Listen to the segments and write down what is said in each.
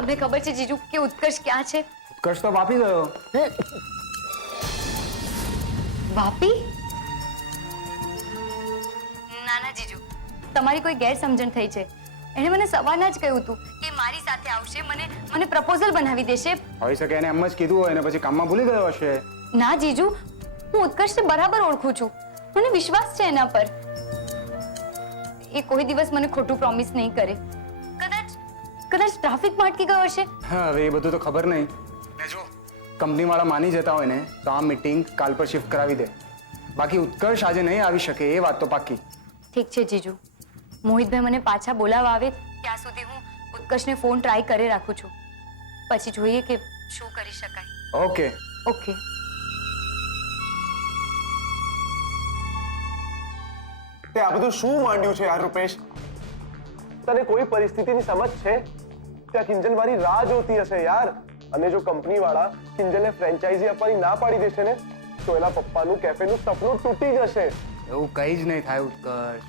તમને ખબર છે જીજુ કે ઉત્કર્ષ ક્યાં છે? ઉત્કર્ષ તો વાપી ગયો. વાપી? ના ના જીજુ, તમારી કોઈ ગેરસમજણ થઈ છે. એણે મને સવારના જ કહ્યું હતું કે મારી સાથે આવશે, મને પ્રપોઝલ બનાવી દેશે. હોઈ શકે એને એમ જ કીધું હોય ને પછી કામમાં ભૂલી ગયો હશે. ના જીજુ, હું ઉત્કર્ષને બરાબર ઓળખું છું. મને વિશ્વાસ છે એના પર. એ કોઈ દિવસ મને ખોટું પ્રોમિસ નહીં કરે. કદાચ ટ્રાફિકમાં અટકી ગયો હશે. હા, હવે એ બધું તો ખબર નહીં. ને જો કંપની વાળા માની જતા હોય ને તો આ મીટિંગ કાલ પર શિફ્ટ કરાવી દે. બાકી ઉત્કર્ષ આજે નહીં આવી શકે એ વાત તો પાક્કી. ઠીક છે જીજુ, મોહિતભાઈ મને પાછા બોલાવવા આવે ત્યાં સુધી હું ઉત્કર્ષને ફોન ટ્રાય કરી રાખું છું. પછી જોઈએ કે શું કરી શકાય. Okay okay. તે આ બધું શું માંડ્યું છે યાર રૂપેશ? તને કોઈ પરિસ્થિતિની સમજ છે? ત્યાં કિંજલ મારી રાહ જોતી હશે યાર. અને જો કંપની વાળા કિંજલને ફ્રેન્ચાઇઝી આપવાની ના પાડી દેશે ને તો એના પપ્પાનું કેફેનું સપનું તૂટી જશે. એવું કંઈ જ નહીં થાય ઉત્કર્ષ.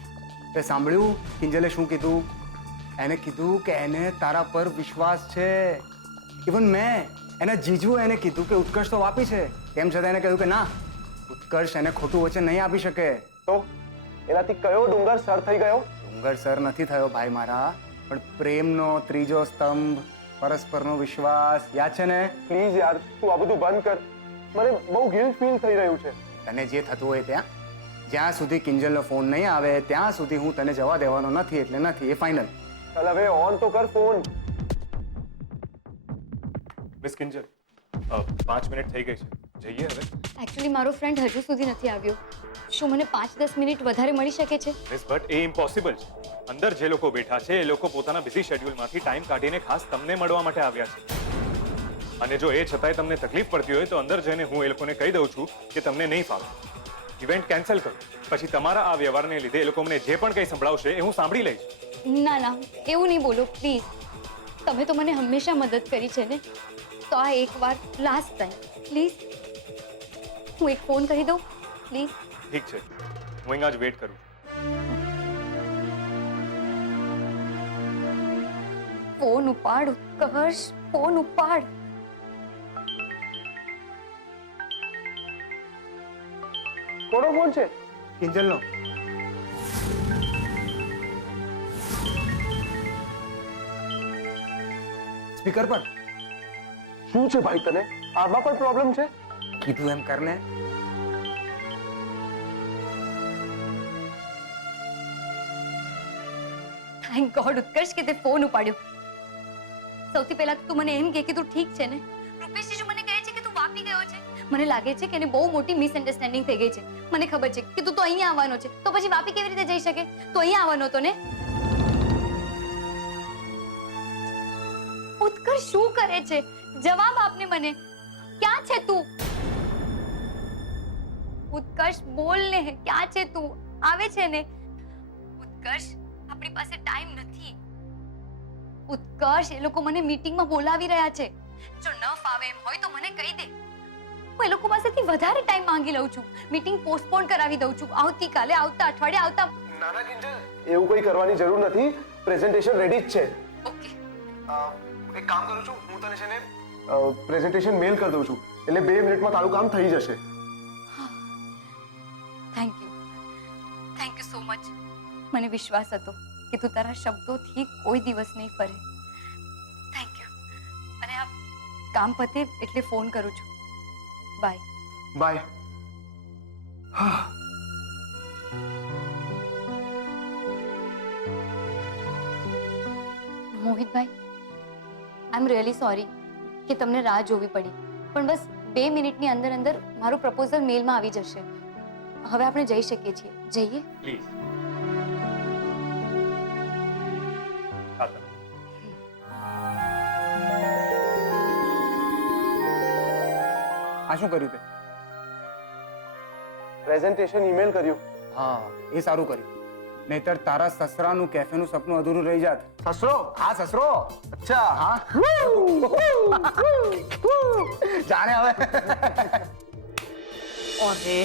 તે સાંભળ્યું કિંજલે શું કીધું? એને કીધું કે એને તારા પર વિશ્વાસ છે. ઇવન મેં એના જીજુ એને કીધું કે ઉત્કર્ષ તો વાપી છે, તેમ છતાં એને કહ્યું કે ના, ઉત્કર્ષ એને ખોટું વચન નહીં આપી શકે. તો એનાથી કયો ડુંગર સર થઈ ગયો? ડુંગર સર નથી થયો ભાઈ મારા, પણ પ્રેમનો ત્રીજો સ્તંભ, પરસ્પરનો વિશ્વાસ. યાદ છે ને? પ્લીઝ યાર, તું આ બધું બંધ કર. મને બહુ ગિલ્ટ ફીલ થઈ રહ્યું છે. તને જે થતું હોય ત્યાં. જ્યાં સુધી કિંજલનો ફોન નહીં આવે ત્યાં સુધી હું તને જવા દેવાનો નથી, એટલે નથી, એ ફાઇનલ. ચાલ હવે ઓન તો કર ફોન. મિસ કિંજલ, 5 મિનિટ થઈ ગઈ છે, જઈએ હવે. એકચ્યુઅલી મારો ફ્રેન્ડ હજુ સુધી નથી આવ્યો. શું મને 5-10 મિનિટ વધારે મળી શકે છે? મિસ બટ એ ઇમ્પોસિબલ છે. અંદર જે લોકો બેઠા છે એ લોકો પોતાના બિઝી શેડ્યુલમાંથી ટાઈમ કાઢીને ખાસ તમને મળવા માટે આવ્યા છે. અને જો એ છતાંય તમને તકલીફ પડતી હોય તો અંદર જઈને હું એ લોકોને કહી દઉં છું કે તમને નહીં ફાવે, ઇવેન્ટ કેન્સલ કરો. પછી તમારા આ વ્યવહારને લીધે એ લોકો મને જે પણ કંઈ સંભળાવશે એ હું સાંભળી લઈશ. ના ના, એવું નહીં બોલો પ્લીઝ. તમે તો મને હંમેશા મદદ કરી છે ને, તો આ એકવાર લાસ્ટ ટાઈમ પ્લીઝ. હું એક ફોન કરી દઉં પ્લીઝ. ઠીક છે, હું અહીંયા જ વેઇટ કરું. ફોન ઉપાડ ઉત્કર્ષ, ફોન ઉપાડ. કોનો ફોન છે? કિંજલનો. સ્પીકર પર. શું છે ભાઈ તને? આમાં પણ પ્રોબ્લેમ છે? કીધું એમ કરને. થેન્ક ગોડ ઉત્કર્ષ કે તે ફોન ઉપાડ્યો. સૌથી પહેલા તું મને એમ કે તું ઠીક છે ને? રૂપેશ જીજુ મને કહે છે કે તું વાપી ગયો છે. મને લાગે છે કે એને બહુ મોટી મિસઅન્ડરસ્ટેન્ડિંગ થઈ ગઈ છે. મને ખબર છે કે તું તો અહીંયા આવવાનો છે, તો પછી વાપી કેવી રીતે જઈ શકે? તો અહીંયા આવવાનો હતો ને? ઉત્કર્ષ શું કરે છે? જવાબ આપને મને. ક્યાં છે તું? ઉત્કર્ષ બોલ ને, ક્યાં છે તું? આવે છે ને? ઉત્કર્ષ, આપણી પાસે ટાઈમ નથી. ઉત્કર્ષ, એ લોકો મને મીટિંગમાં બોલાવી રહ્યા છે. જો ન ફાવે એમ હોય તો મને કહી દે. હું એ લોકો પાસેથી વધારે ટાઈમ માંગી લઉં છું. મીટિંગ પોસ્ટપોન કરાવી દઉં છું. આવતીકાલે, આવતા અઠવાડિયે, આવતા. નાના કિંજલ, એવું કંઈ કરવાની જરૂર નથી. પ્રેઝન્ટેશન રેડી જ છે. ઓકે. એક કામ કરું છું, હું તને છે ને પ્રેઝન્ટેશન મેલ કરી દઉં છું, એટલે 2 મિનિટમાં તારું કામ થઈ જશે. Thank you so much. મને વિશ્વાસ હતો કે તું તારા શબ્દોથી કોઈ દિવસ નહીં ફરે. Thank you. અને આ કામ પતે એટલે ફોન કરું છું. બાય. બાય. મોહિતભાઈ, આઈ એમ રિયલી સોરી કે તમને રાહ જોવી પડી, પણ બસ 2 મિનિટની અંદર અંદર મારું પ્રપોઝલ મેલમાં આવી જશે. હવે આપણે જઈ શકીએ છીએ. જઈએ? પ્લીઝ. આ શું કર્યું તે? પ્રેઝન્ટેશન ઈમેલ કર્યું. હા, એ સારું કર્યું. નહીતર તારા સસરાનું કેફેનું સપનું અધૂરું રહી જાત. સસરો? હા, સસરો. અચ્છા. હા. જાણે હવે. અરે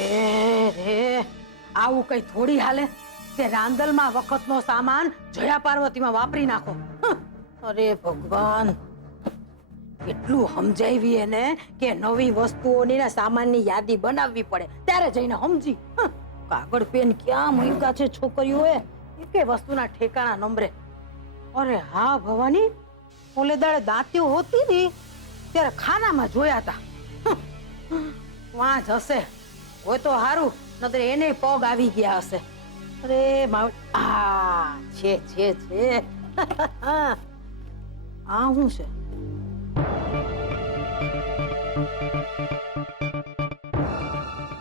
રે, આવું કઈ થોડી હાલે. તે રાંદલમાં વખતનો સામાન જયા પાર્વતીમાં વાપરી નાખો. અરે ભગવાન. કેટલું સમજાવી એને કે નવી વસ્તુઓની ને સામાનની યાદી બનાવવી પડે ત્યારે જઈને સમજી. કાગળ પેન ક્યાં મૂક્યા છે છોકરીઓએ એકે વસ્તુના ઠેકાણા નંબરે. અરે હા ભવાની, ઓલે દાડે દાંતીઓ હોતી હતી ત્યારે ખાનામાં જોયા હતા. વાંચ હશે હોય તો સારું, નતર એને પગ આવી ગયા હશે. અરે માવ છે આ શું છે?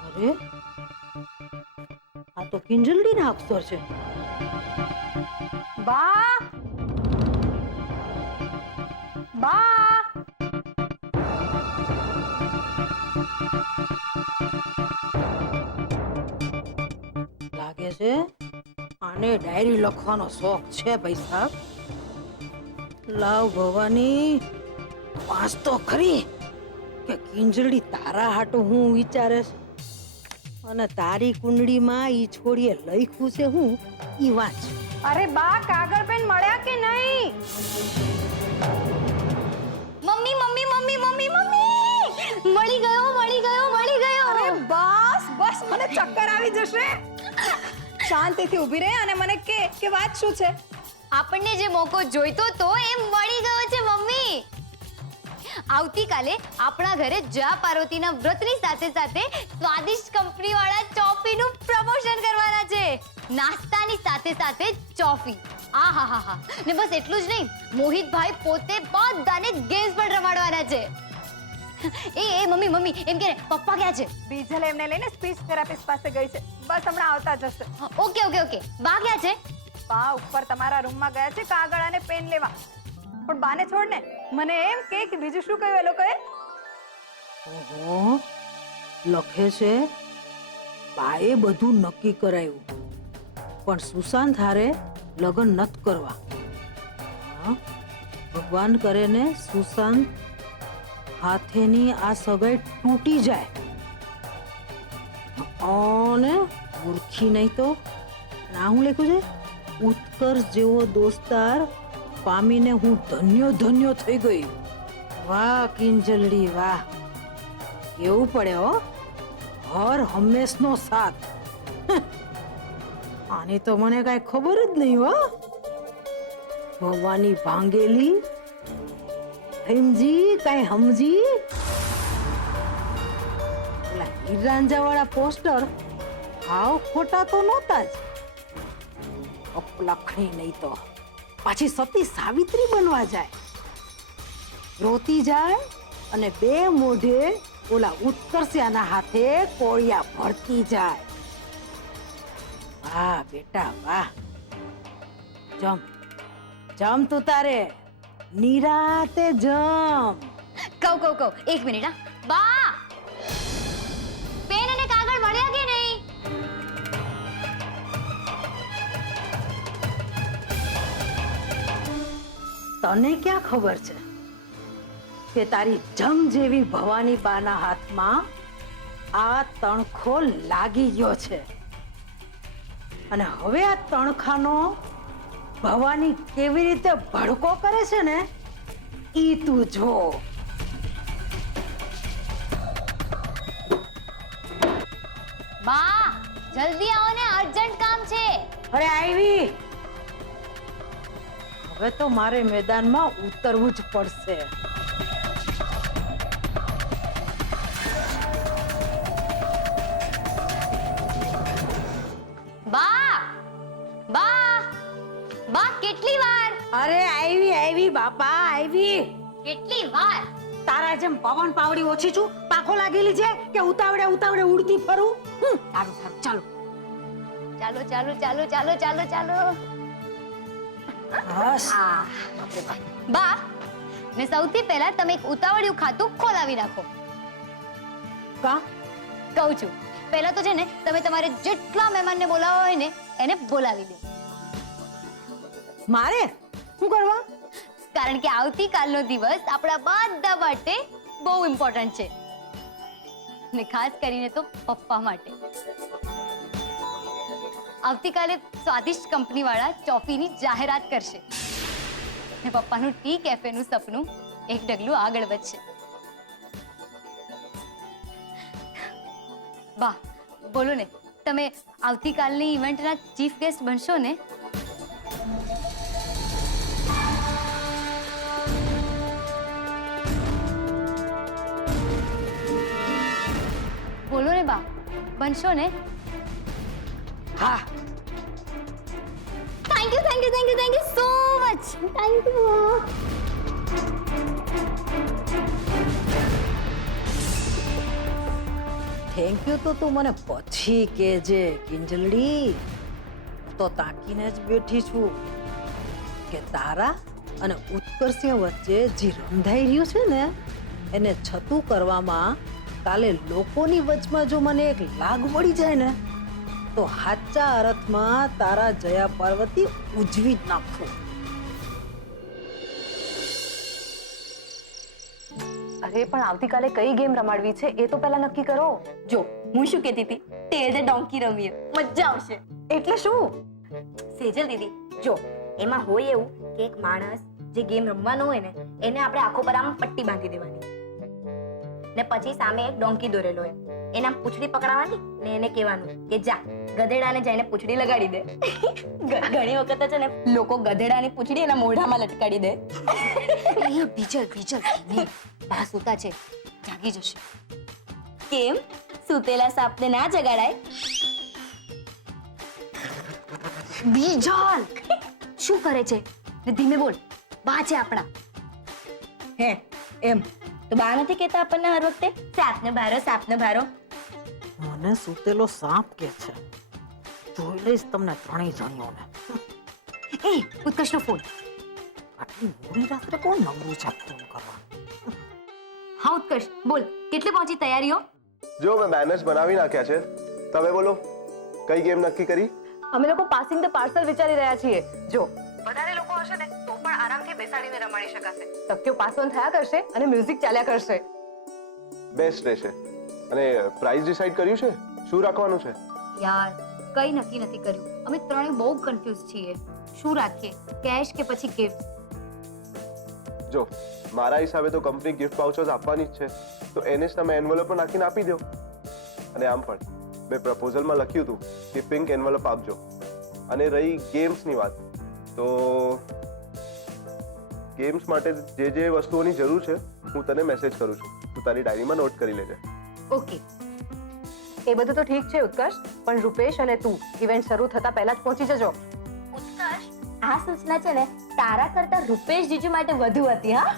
અરે આ તો કિંજલડીના અક્ષર છે. બા બા લાગે છે આને ડાયરી લખવાનો શોખ છે ભાઈ સાહેબ. લાવ ભવાની વાંચ તો ખરી કે કિંજલડી તારા હાટું હું વિચારે છે અને તારી કુંડળીમાં ઈ છોડીએ લખ્યું છે હું ઈ વાંચ. અરે બા, કાગળ પેન મળ્યા કે નહીં? Mummy mummy mummy mummy mummy મળી ગયો મળી ગયો મળી ગયો. અરે બસ બસ, મને ચક્કર આવી જશે. શાંતિથી ઊભી રહે અને મને કે વાત શું છે? આપણને જે મોકો જોઈતો તો એ મળી ગયો છે મમ્મી. આવતીકાલે આપણા ઘરે જયા પાર્વતીના વ્રતની સાથે સાથે સ્વાદિષ્ટ કંપની વાળા ચોફીનું પ્રમોશન કરવાના છે. નાસ્તાની સાથે સાથે ચોફી. આહાહાહા. ને બસ એટલું જ નહીં, મોહિતભાઈ પોતે બધાને ગેમ્સ પણ રમાડવાના છે. એ મમ્મી મમ્મી એમ કે પપ્પા ક્યાં છે? બીજલ એમને લઈને સ્પીચ થેરાપિસ્ટ પાસે ગઈ છે. બસ હમણાં આવતા જશે. Okay okay okay. બા ક્યાં છે? બા ઉપર તમારા રૂમમાં ગયા છે કાગળ અને પેન લેવા. પણ બાને છોડ ને, મને એમ કે બીજું શું કહ્યું એ લોકોએ? ઓહો, લખે છે બાએ બધું નક્કી કરાયું પણ સુશાંત હારે લગ્ન નત કરવા. હા, ભગવાન કરે ને સુશાંત હાથેની આ સગાઈ તૂટી જાય અને મૂર્ખી નહીં તો ના હું લખ્યું છે ઉત્કર્ષ જેવો દોસ્તાર પામીને હું ધન્યો થઈ ગઈ. વાહ કિંજલડી વાહ, એવું પડે હો, હર હંમેશનો સાથ. આની તો મને કઈ ખબર જ નહીં હો. ભવાની ભાંગેલી સમજી કઈ સમજી. ઓલા હીરાંજા વાળા પોસ્ટર હાવ ખોટા તો નહોતા જ. અપલખણી નહીં તો પાછી સતી સાવિત્રી બનવા જાય, રોતી જાય અને બે મોઢે ઓલા ઉત્કર્ષિયાના હાથે કોળિયા ભરતી જાય. વાહ બેટા વાહ, જમ જમ તું તારે નિરાતે જમ. કહું એક મિનિટ. હા બા, પેન અને કાગળ મળ્યા કે નહીં? તને ક્યાં ખબર છે કે તારી જમ જેવી ભવાની બાના હાથમાં આ તણખો લાગી ગયો છે અને હવે આ તણખાનો ભવાની કેવી રીતે ભડકો કરે છે ને ઈ તું જો. બા જલ્દી આવો ને, અર્જન્ટ કામ છે. અરે આવી, હવે તો મારે મેદાનમાં ઉતરવું જ પડશે. બા બા બા કેટલી વાર? અરે આવી બાપા આવી. કેટલી વાર? તારા જેમ પવન પાવડી ઓછી છું, પાંખો લાગેલી છે કે ઉતાવળે ઉડતી ફરું? સારું ચાલો ચાલો. બસ. બા ને સૌથી પહેલા તમે એક ઉતાવળિયું ખાતું ખોલાવી નાખો. કા કહું છું, પહેલા તો છે ને તમે તમારે જેટલા મહેમાનને બોલાવવા હોય ને એને બોલાવી લો. મારે શું કરવા? કારણ કે આવતીકાલનો દિવસ આપણા બધા માટે બહુ ઇમ્પોર્ટન્ટ છે ને ખાસ કરીને તો પપ્પા માટે. આવતીકાલે સ્વાદિષ્ટ કંપની વાળા ચોફીની જાહેરાત કરશે ને પપ્પાનું ટી કેફેનું સપનું એક ડગલું આગળ વધશે. વાહ, બોલો ને, તમે આવતીકાલની ઇવેન્ટના ચીફ ગેસ્ટ બનશો ને? બોલો ને બા, બનશો ને? હા, thank you thank you thank you thank you so much. Thank you. Thank you તો તું મને પછી કહેજે કિંજલડી. તો તાકીને જ બેઠી છું કે તારા અને ઉત્કર્ષિય વચ્ચે જે રંધાઈ રહ્યું છે ને એને છતું કરવામાં કાલે લોકોની વચમાં જો મને એક લાગ વળી જાય ને તો સાચા અર્થમાં તારા જયા પાર્વતી ઉજવી જ નાખું. અરે પણ આવતીકાલે કઈ ગેમ રમાડવી છે એ તો પહેલા નક્કી કરો. જો હું શું કહેતી હતી, ટેલ ધ ડોંકી રમીએ, મજા આવશે. એટલે શું? સેજલ દીદી, જો એમાં હોય એવું કે એક માણસ જે ગેમ રમવાનો હોય ને એને આપણે આંખો પર આમ પટ્ટી બાંધી દેવાની ને પછી સામે એક ડોંકી દોરેલો હોય એને આમ પૂંછડી પકડાવાની ને એને કહેવાનું કે જા ગધેડાને જઈને પૂંછડી લગાડી દે. ઘણી વખત છે ને લોકો ગધેડાની પૂંછડી એના મોઢામાં લટકાડી દે. એ બીજલ બીજલ નહીં, બા સૂતા છે, જાગી જશે. કેમ સૂતેલા સાપને ના જગાડાય? બીજલ શું કરે છે? ને ધીમે બોલ, બા છે આપણા. હે એમ તો બા નથી કહેતા આપણને હર વખતે સાપને ભારો સાપને ભારો? મને સૂતેલો સાપ કે છે. જોઈ લઈશ તમને ત્રણેય જણીઓને. એ ઉત્કર્ષનો ફોન. આટલી મોડી રાત્રે કોણ નવરું છે ફોન કરવા? હા ઉત્કર્ષ, બોલ, કેટલે પહોંચી તૈયારીઓ? જો મેં બેનર્સ બનાવી નાખ્યા છે. તમે બોલો, કઈ ગેમ નક્કી કરી? અમે લોકો પાસિંગ ધ પાર્સલ વિચારી રહ્યા છીએ. જો વધારે લોકો હશે ને તો પણ આરામથી બેસાડીને રમાડી શકાશે. તકતીઓ પાસ ઓન થયા કરશે અને મ્યુઝિક ચાલ્યા કરશે. બેસ્ટ રહેશે. અને પ્રાઇસ ડિસાઈડ કર્યું છે? શું રાખવાનું છે? યાર, કઈ નક્કી નથી કર્યું. અમે ત્રણે બહુ કન્ફ્યુઝ છીએ. શું રાખીએ, કેશ કે પછી ગિફ્ટ? જો મારા હિસાબે તો કંપની ગિફ્ટ વાઉચર્સ આપવાની જ છે, તો એને જ તમે એન્વેલોપમાં નાખીને આપી દો. અને આમ પણ મેં પ્રપોઝલમાં લખ્યું હતું કે પિંક એન્વેલોપ આપજો. અને રહી ગેમ્સની વાત, તો ગેમ્સ માટે જે જે વસ્તુઓની જરૂર છે હું તને મેસેજ કરું છું, તું તારી ડાયરીમાં નોટ કરી લેજે. ઓકે. એ બધું તો ઠીક છે ઉત્કર્ષ, પણ રૂપેશ અને તું ઇવેન્ટ શરૂ થતા પહેલા જ પહોંચી જજો. ઉત્કર્ષ, આ સૂચના છે ને તારા કરતા રૂપેશ જીજુ માટે વધુ હતી. હા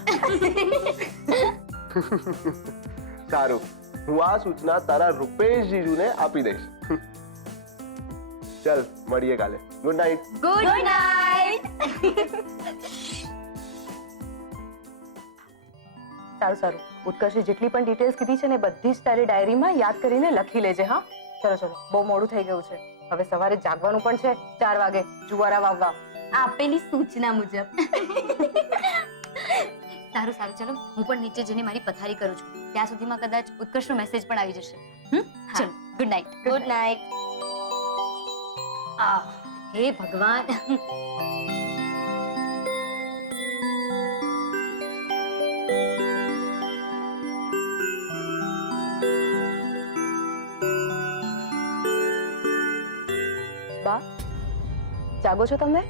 સારું, હું આ સૂચના તારા રૂપેશ જીજુને આપી દઈશ. ચલ મળીએ કાલે. Good night. Good night. સારું સારું, ઉત્કર્ષે જેટલી પણ ડિટેલ્સ કીધી છે ને બધી જ તારી ડાયરીમાં યાદ કરીને લખી લેજે. હા ચલો ચલો, બહુ મોડું થઈ ગયું છે. હવે સવારે જાગવાનું પણ છે 4 વાગે જુવારા વાવવા. આપેલી સૂચના મુજબ. સારું સારું, ચલો હું પણ નીચે જઈને મારી પથારી કરું છું. ત્યાં સુધીમાં કદાચ ઉત્કર્ષનો મેસેજ પણ આવી જશે. ચલો, ગુડ નાઇટ. Good night. આ હે ભગવાન. બા જાગો છો તમે?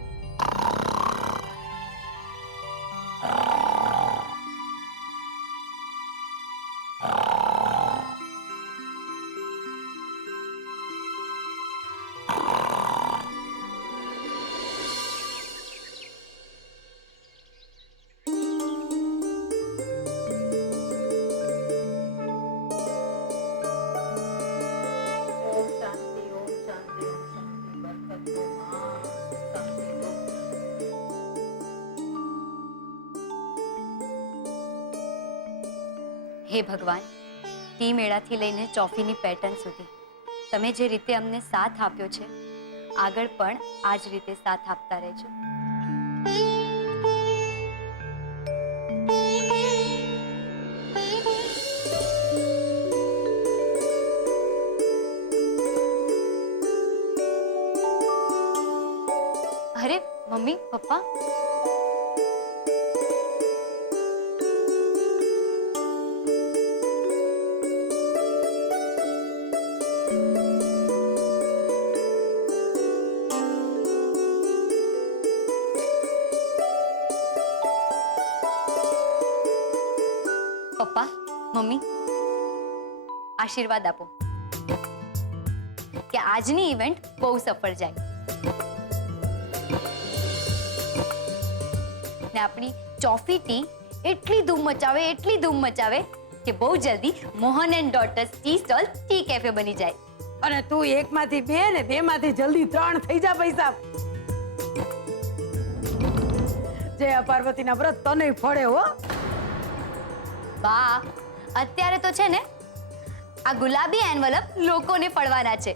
હે ભગવાન, ટી મેળાથી લઈને ચોફીની પેટર્ન સુધી તમે જે રીતે અમને સાથ આપ્યો છે, આગળ પણ આ જ રીતે સાથ આપતા રહેજો. અરે મમ્મી, પપ્પા, પપ્પા મમ્મી આશીર્વાદ આપો કે આજની ઇવેન્ટ બહુ સફળ જાય ને આપણી ચોફી ટી એટલી ધૂમ મચાવે કે બહુ જલ્દી Mohan and daughters tea stall T cafe બની જાય. અને તું એકમાંથી બે ને બેમાંથી જલ્દી 3 થઈ જા પૈસા. જય પાર્વતીના વ્રત તને ફળે હો. બા અત્યારે તો છે ને આ ગુલાબી એન્વલપ લોકોને પડવાના છે.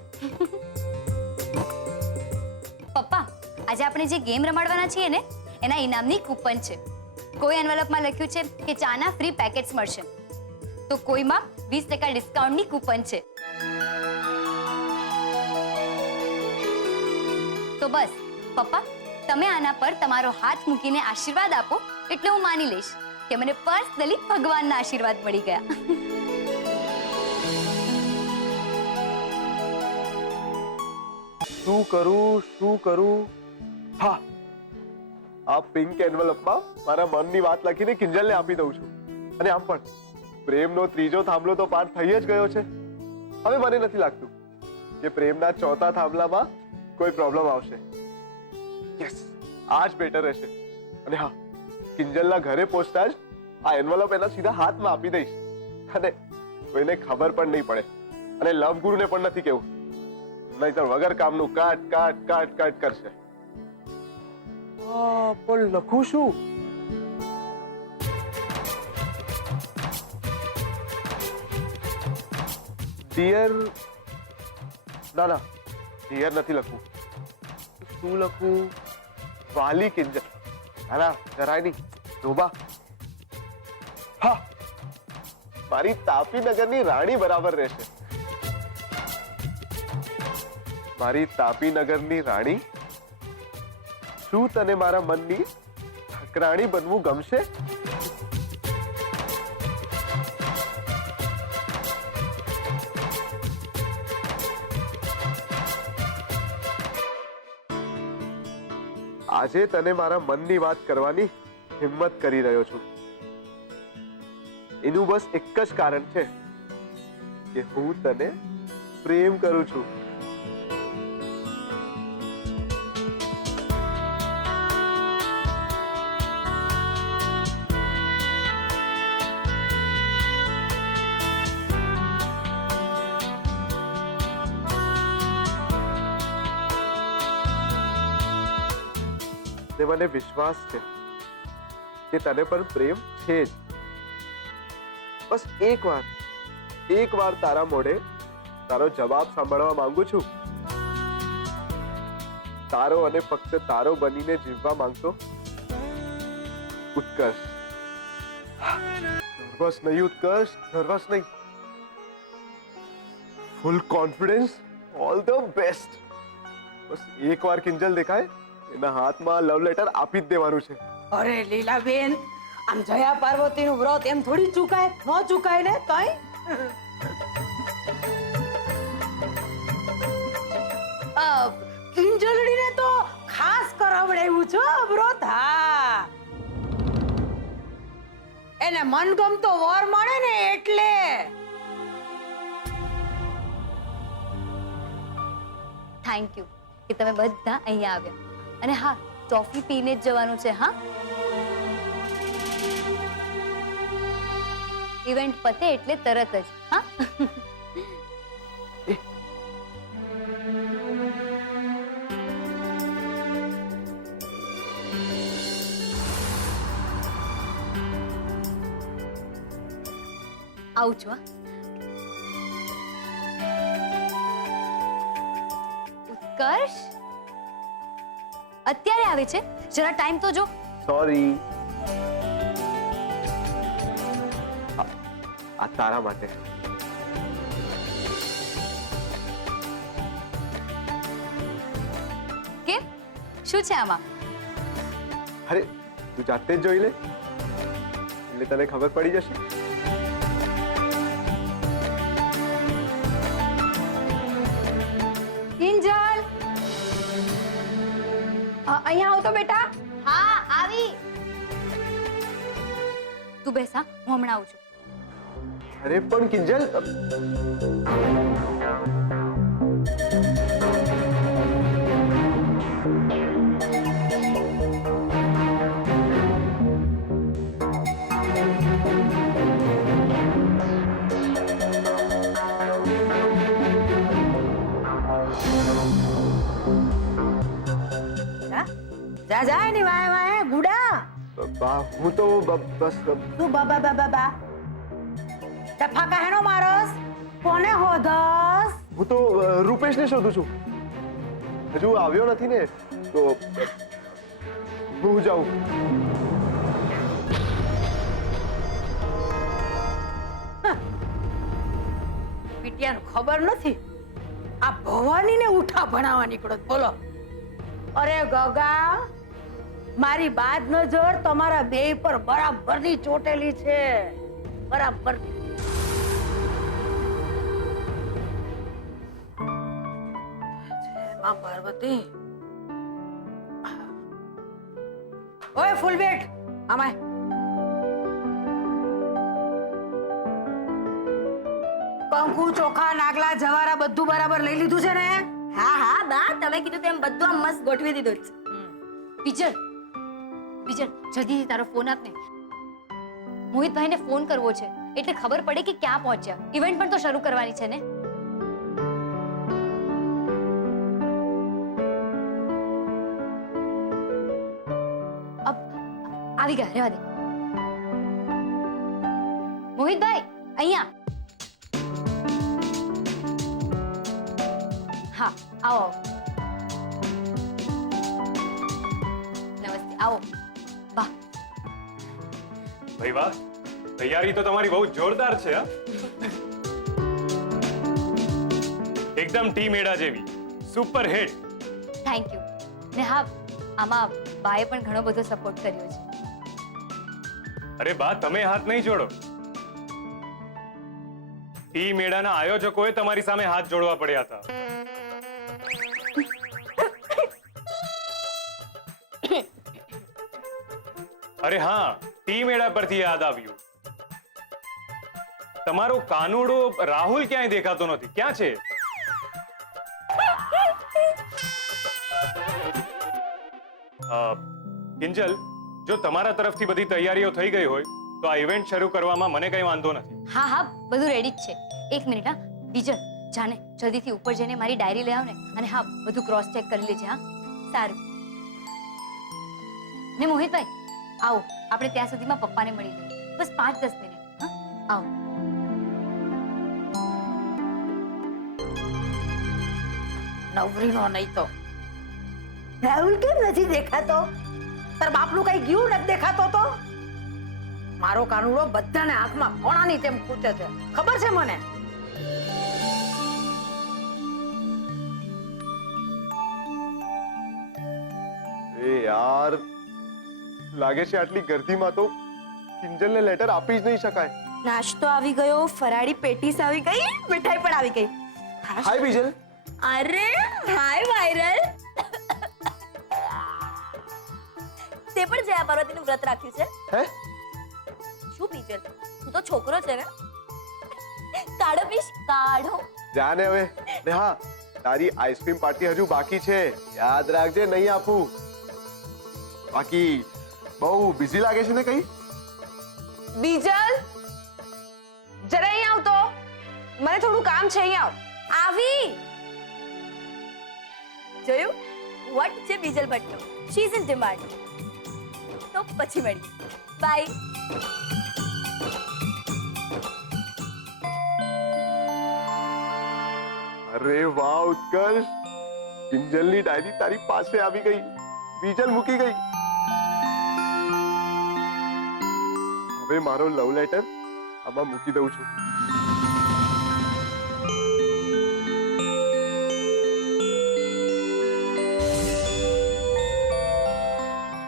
પપ્પા આજે આપણે જે ગેમ રમાડવાના છીએ ને એના ઇનામની કૂપન છે. કોઈ એન્વલપમાં લખ્યું છે કે ચાના ફ્રી પેકેટ્સ મળશે તો કોઈમાં 20% ડિસ્કાઉન્ટની કૂપન છે. તો બસ પપ્પા તમે આના પર તમારો હાથ મૂકીને આશીર્વાદ આપો એટલે હું માની લઈશ કે મને પર્સનલી ભગવાનના આશીર્વાદ મળી ગયા. શું કરું? હા, આ પિંક એન્વલપમાં મારા મનની વાત લખીને કિંજલને આપી દઉં છું. અને આમ પણ પ્રેમનો ત્રીજો થાંભલો તો પાર થઈ જ ગયો છે. હવે મને નથી લાગતું કે પ્રેમના ચોથા થાંભલામાં કોઈ પ્રોબ્લેમ આવશે. યસ, આ જ બેટર રહેશે. અને હા, કિંજલના ઘરે પહોંચતા જ આ એન્વલપ એના સીધા હાથમાં આપી દઈશ અને કોઈને ખબર પણ નહીં પડે. અને લવ ગુરુને પણ નથી કહેવું, નહીતર વગર કામનું કાટ કરશે. પણ લખું શું? ડિયર, ના ડિયર નથી લખવું. શું લખું? વાલી કિંજલ. ના જરાય નહીં. ધોબા. હા, મારી તાપી નગરની રાણી બરાબર રહેશે. મારી તાપી નગરની રાણી, શું તને મારા મનની ઠકરાણી બનવું ગમશે? આજે તને મારા મનની વાત કરવાની હિંમત કરી રહ્યો છું. એનું બસ એક જ કારણ છે કે હું તને પ્રેમ કરું છું. મને વિશ્વાસ છે કે તને પણ પ્રેમ છે જ. બસ એકવાર તારા મોઢે તારો જવાબ સાંભળવા માંગુ છું. તારો અને ફક્ત તારો બનીને જીવવા માંગતો ઉત્કર્ષ. નર્વસ નહીં ઉત્કર્ષ, નર્વસ નહીં. Full confidence. All the best. બસ એકવાર કિંજલ દેખાય એના હાથમાં લવ લેટર આપી જ દેવાનું છે. અરે લીલાબેન, આમ જયા પાર્વતીનું વ્રત એમ થોડી ચૂકાય? ન ચૂકાય ને કઈ. કિંજલડીને તો ખાસ કરાવડાવ્યું છે વ્રત. હા, એને મનગમતો વર મળે ને એટલે. થેન્ક યુ કે તમે બધા અહીંયા આવ્યા. અને હા, ટોફી પીને જ જવાનું છે. હા, ઇવેન્ટ પતે એટલે તરત જ. હા, આવું છું. ઉત્કર્ષ અત્યારે આવે છે? જરા ટાઈમ તો જો. સોરી. આ તારા માટે. કેમ, શું છે આમાં? અરે તું જાતે જ જોઈ લે એટલે તને ખબર પડી જશે. કિંજલ, અહીંયા આવ તો બેટા. હા, આવી. તું બેસ. હા, હું હમણાં આવું છું. અરે પણ કિંજલ, જા જા એની વાય વાય ગુડા બા હું તો બસ તું બાબા બાબા બા તે ફાકા હેનો મારસ કોને હોધસ હું તો રૂપેશને શોધું છું. હજુ આવ્યો નથી ને, તો હું જાઉં. પીટિયાનું ખબર નથી આ ભવાનીને ઉઠા ભણાવવા નીકળો બોલો. અરે ગગા, મારી બાદ નજર તમારા બેય પર બરાબરની ચોટેલી છે, બરાબરની. જય માં પાર્વતી. ઓય ફૂલબેટ, આમાય કંકુ, ચોખા, નાગલા, જવારા બધું બરાબર લઈ લીધું છે ને? હા હા બા, તમે કીધું તેમ બધું આમ મસ્ત ગોઠવી દીધું જ. બીજલ, બીજલ જલ્દીથી તારો ફોન આપ ને. મોહિતભાઈને ફોન કરવો છે એટલે ખબર પડે કે ક્યાં પહોંચ્યા. ઇવેન્ટ પણ તો શરૂ કરવાની છે ને. આવી ગયા, રહેવા દે. મોહિતભાઈ અહીંયા. હા આવો. નમસ્તે, આવો. વાહ ભાઈ વાહ, તૈયારી તો તમારી બહુ જોરદાર છે. હા, એકદમ ટીમ એડા જેવી, સુપર હિટ. Thank you. ને હા, આમાં બાએ પણ ઘણો બધો સપોર્ટ કર્યો છે. અરે બા, તમે હાથ નહીં જોડો. ટીમ એડાના આયોજકોએ તમારી સામે હાથ જોડવા પડ્યા હતા. અરે હા, ટીમ એડા પરથી યાદ આવ્યું. તમારો કાનુડો રાહુલ ક્યાંય દેખાતો નથી, ક્યાં છે? કિંજલ, જો તમારા તરફથી બધી તૈયારીઓ થઈ ગઈ હોય તો આ ઇવેન્ટ શરૂ કરવામાં મને કઈ વાંધો નથી. હા હા, બધું રેડી જ છે. એક મિનિટ. હા બીજલ, જાને જલ્દીથી ઉપર જઈને મારી ડાયરી લઈ આવ ને. અને હા, બધું ક્રોસ ચેક કરી લેજે. હા સારું. ને મોહિતભાઈ આવો, આપણે ત્યાં સુધીમાં પપ્પાને મળી લઈએ. બસ 5-10 મિનિટ. હા આવો. નવરીનો નહીં તો રાહુલ કેમ નથી દેખાતો? તાર બાપનું કઈ ગયું નથી દેખાતો તો? મારો કાનુડો બધાને આંખમાં કોણાની તેમ પૂછે છે, ખબર છે મને. એ યાર, લાગે છે આટલી ગર્દીમાં તો કિંજલને લેટર આપી જ નહીં શકાય. નાસ્તો આવી ગયો, ફરાળી પેટીસ આવી ગઈ, મીઠાઈ પણ આવી ગઈ. હાય બીજલ. અરે હાય વાયરલ. તે પણ જયા પાર્વતીનું વ્રત રાખ્યું છે? હે? શું બીજલ, તું તો છોકરો છે ને? કાઢો પીશ, કાઢો. જાને હવે. ને હા, તારી આઈસ્ક્રીમ પાર્ટી હજુ બાકી છે, યાદ રાખજે, નહીં આપું. બાકી બહુ બિઝી લાગે છે ને કઈ? બીજલ, જરા અહીં આવ તો, મને થોડું કામ છે. અહીં આવ. આવી જોયું? વોટ છે બીજલ ભટ્ટનો? She is in demand. તો પછી મળીએ. બાય. અરે વાહ ઉત્કર્ષ, કિંજલની ડાયરી તારી પાસે આવી ગઈ. બીજલ મૂકી ગઈ. હવે મારો લવ લેટર આમાં મૂકી દઉં છું.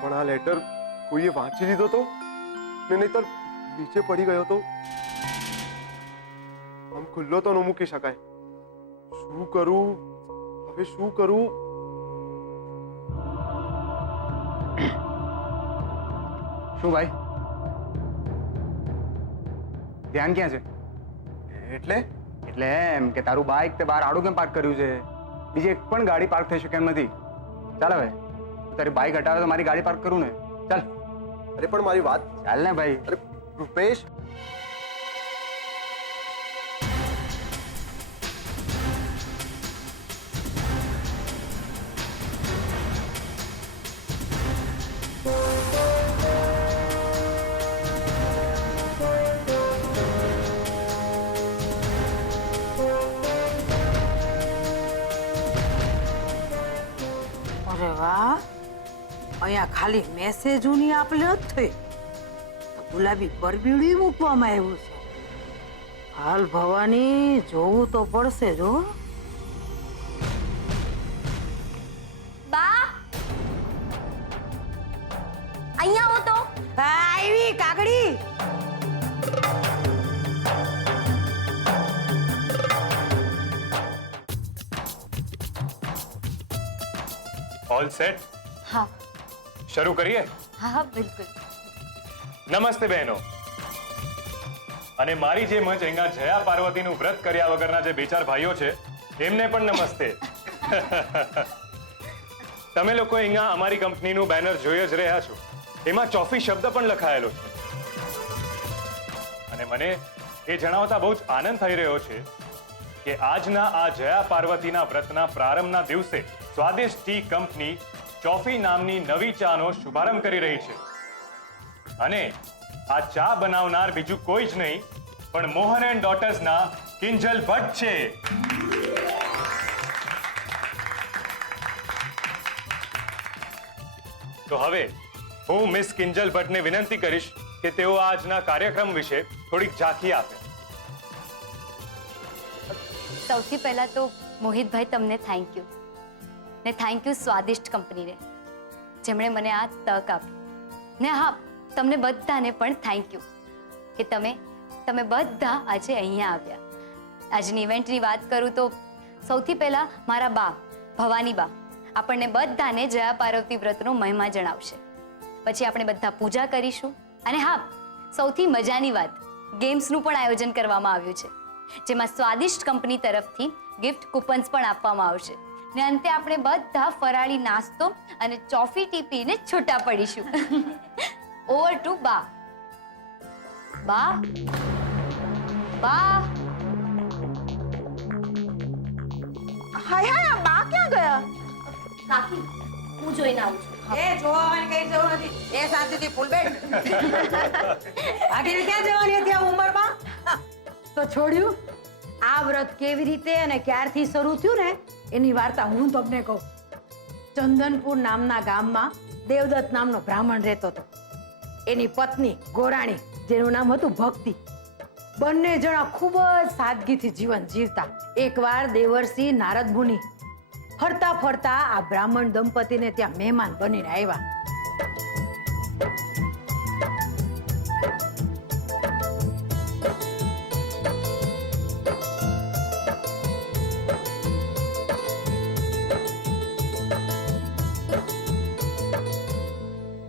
પણ આ લેટર કોઈએ વાંચી લીધો તો ને નહીતર નીચે પડી ગયો તો આમ ખુલ્લો તો ન મૂકી શકાય. શું કરું હવે, શું કરું? શું ભાઈ, ધ્યાન ક્યાં છે? એટલે એટલે એમ કે તારું બાઇક તે બહાર આડું કેમ પાર્ક કર્યું છે? બીજી એક પણ ગાડી પાર્ક થઈ શકે એમ નથી. ચાલ હવે તું તારી બાઇક હટાવે તો મારી ગાડી પાર્ક કરું ને. ચાલ અરે પણ મારી વાત, ચાલ ને ભાઈ. અરે રૂપેશ, અરે વાહ, અહીંયા ખાલી મેસેજોની આપલે જ થઈ તો ગુલાબી પરબીડી મૂકવામાં આવ્યું છે. હાલ ભવાની જોવું તો પડશે જો. બા અહીંયા આવો તો. આવી કાગડી. ઓલ સેટ, હા શરૂ કરીએ. હા હા બિલકુલ. નમસ્તે બહેનો. અને મારી જેમ જ અહીંયા જયા પાર્વતીનું વ્રત કર્યા વગરના જે બે ચાર ભાઈઓ છે એમને પણ નમસ્તે. તમે લોકો અહીંયા અમારી કંપનીનું બેનર જોઈ જ રહ્યા છો. એમાં ચોફી શબ્દ પણ લખાયેલો છે. અને મને એ જણાવતા બહુ જ આનંદ થઈ રહ્યો છે કે આજના આ જયા પાર્વતીના વ્રતના પ્રારંભના દિવસે સ્વાદિષ્ટ ટી કંપની ચોફી નામની નવી ચાનો શુભારંભ કરી રહી છે. અને આ ચા બનાવનાર બીજું કોઈ જ નહીં પણ મોહન એન્ડ ડોટર્સના કિંજલ ભટ્ટ છે. તો હવે હું મિસ કિંજલ ભટ્ટને વિનંતી કરીશ કે તેઓ આજના કાર્યક્રમ વિશે થોડીક ઝાંખી આપે. સૌથી પહેલા તો મોહિતભાઈ તમને થેન્ક યુ ને થેન્ક યુ સ્વાદિષ્ટ કંપનીને જેમણે મને આ તક આપી. ને હા, તમને બધાને પણ થેન્ક યુ કે તમે બધા આજે અહીંયા આવ્યા. આજની ઇવેન્ટની વાત કરું તો સૌથી પહેલા મારા બા ભવાની બા આપણને બધાને જયા પાર્વતી વ્રતનો મહિમા જણાવશે. પછી આપણે બધા પૂજા કરીશું. અને હા, સૌથી મજાની વાત, ગેમ્સનું પણ આયોજન કરવામાં આવ્યું છે જેમાં સ્વાદિષ્ટ કંપની તરફથી ગિફ્ટ કૂપન્સ પણ આપવામાં આવશે. ને અંતે આપણે બધા ફરાળી નાસ્તો અને ચોફી ટી પીને છૂટા પડીશું. ઓવર ટુ બા. બા બા. હાય હાય, બા ક્યાં ગયા? કાકી હું જોઈને આવું છું. એ જોવાની કઈ જરૂર નથી. એ શાંતિથી ફૂલ બેઠ. બાકીને ક્યાં જવાની હતી આ ઉંમરમાં? તો છોડ્યું. આ વ્રત કેવી રીતે અને ક્યારથી શરૂ થયું ને એની વાર્તા હું તમને કહું. ચંદનપુર નામના ગામમાં દેવદત્ત નામનો બ્રાહ્મણ રહેતો હતો. એની પત્ની ગોરાણી, જેનું નામ હતું ભક્તિ. બંને જણા ખૂબ જ સાદગીથી જીવન જીવતા. એકવાર દેવર્ષિ નારદ મુનિ ફરતા ફરતા આ બ્રાહ્મણ દંપતીને ત્યાં મહેમાન બનીને આવ્યા.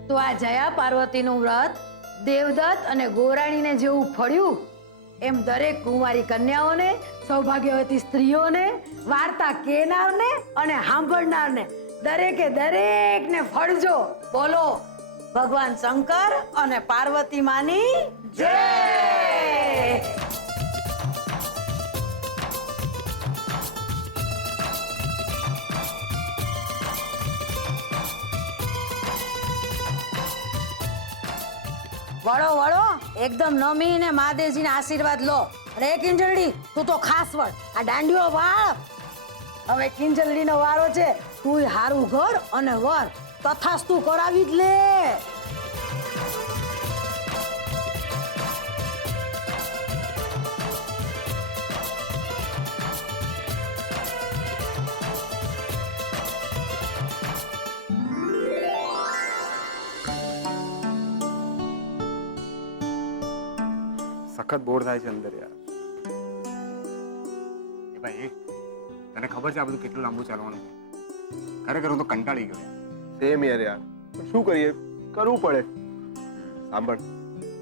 તો આ જયા પાર્વતીનું વ્રત દેવદત્ત અને ગોરાણીને જેવું ફળ્યું એમ દરેક કુંવારી કન્યાઓને, સૌભાગ્યવતી સ્ત્રીઓને, વાર્તા કહેનારને અને સાંભળનારને દરેકે દરેકને ફળજો. બોલો ભગવાન શંકર અને પાર્વતી માની જય. વળો વળો, એકદમ નમીને મહાદેવજીના આશીર્વાદ લો. અરે કિંજલડી, તું તો ખાસ વળ. આ દાંડિયો વાળ. હવે કિંજલડીનો વારો છે. તું હારું ઘર અને વર તથાસ્તુ કરાવી જ લે. સખત બોર થાય છે અંદર યાર. એ ભાઈ, તને ખબર છે આ બધું કેટલું લાંબુ ચાલવાનું? ખરેખર હું તો કંટાળી ગયો. સેમ યાર. પણ શું કરીએ, કરવું પડે. સાંભળ,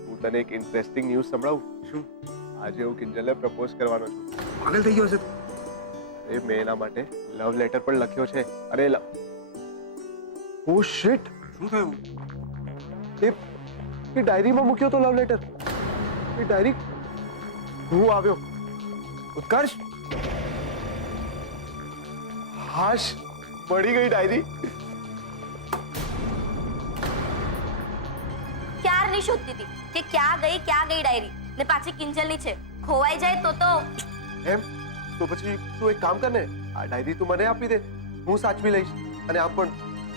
હું તને એક ઇન્ટરેસ્ટિંગ ન્યૂઝ સંભળાવું. શું? આજે હું કિંજલને પ્રપોઝ કરવાનો છું. પાગલ થઈ ગયો છે તું? એ મેં એના માટે લવ લેટર પણ લખ્યો છે. અરે ઓ શિટ, શું થયું? એ ડાયરીમાં મૂક્યો તો લવ લેટર. એ ડાયરી હું આવ્યો. ઉત્કર્ષ, હાશ, મળી ગઈ ડાયરી. ક્યારની શોધતી હતી કે ક્યાં ગઈ ડાયરી ને પાછી કિંજલની છે. ખોવાઈ જાય તો એમ તો પછી તું એક કામ કર ને, આ ડાયરી તું મને આપી દે, હું સાચવી લઈશ. અને આમ પણ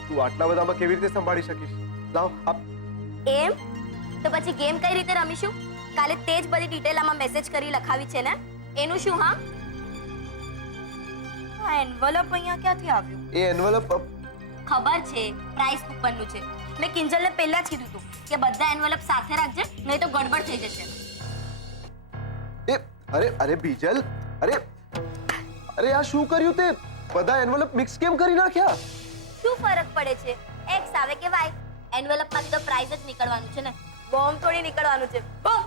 તું આટલા બધામાં કેવી રીતે સંભાળી શકીશ? લાવ આપ. એમ તો પછી ગેમ કઈ રીતે રમીશું? કાલે તે જ બધી ડિટેલ આમાં મેસેજ કરી લખાવી છે ને, એનું શું? હા, આ એન્વલપ અહીંયા ક્યાંથી આવ્યું? એ એન્વલપ ખબર છે, પ્રાઇસ કૂપનનું છે. મેં કિંજલને પહેલા જ કીધું હતું કે બધા એન્વલપ સાથે રાખજે, નહીં તો ગડબડ થઈ જશે. એ અરે બીજલ, અરે આ શું કર્યું તે? બધા એન્વલપ મિક્સ કેમ કરી નાખ્યા? શું ફરક પડે છે? એક્સ આવે કે વાય, એન્વલપમાંથી તો પ્રાઇસ જ નીકળવાનું છે ને, બોમ્બ થોડી નીકળવાનું છે. બોમ્બ.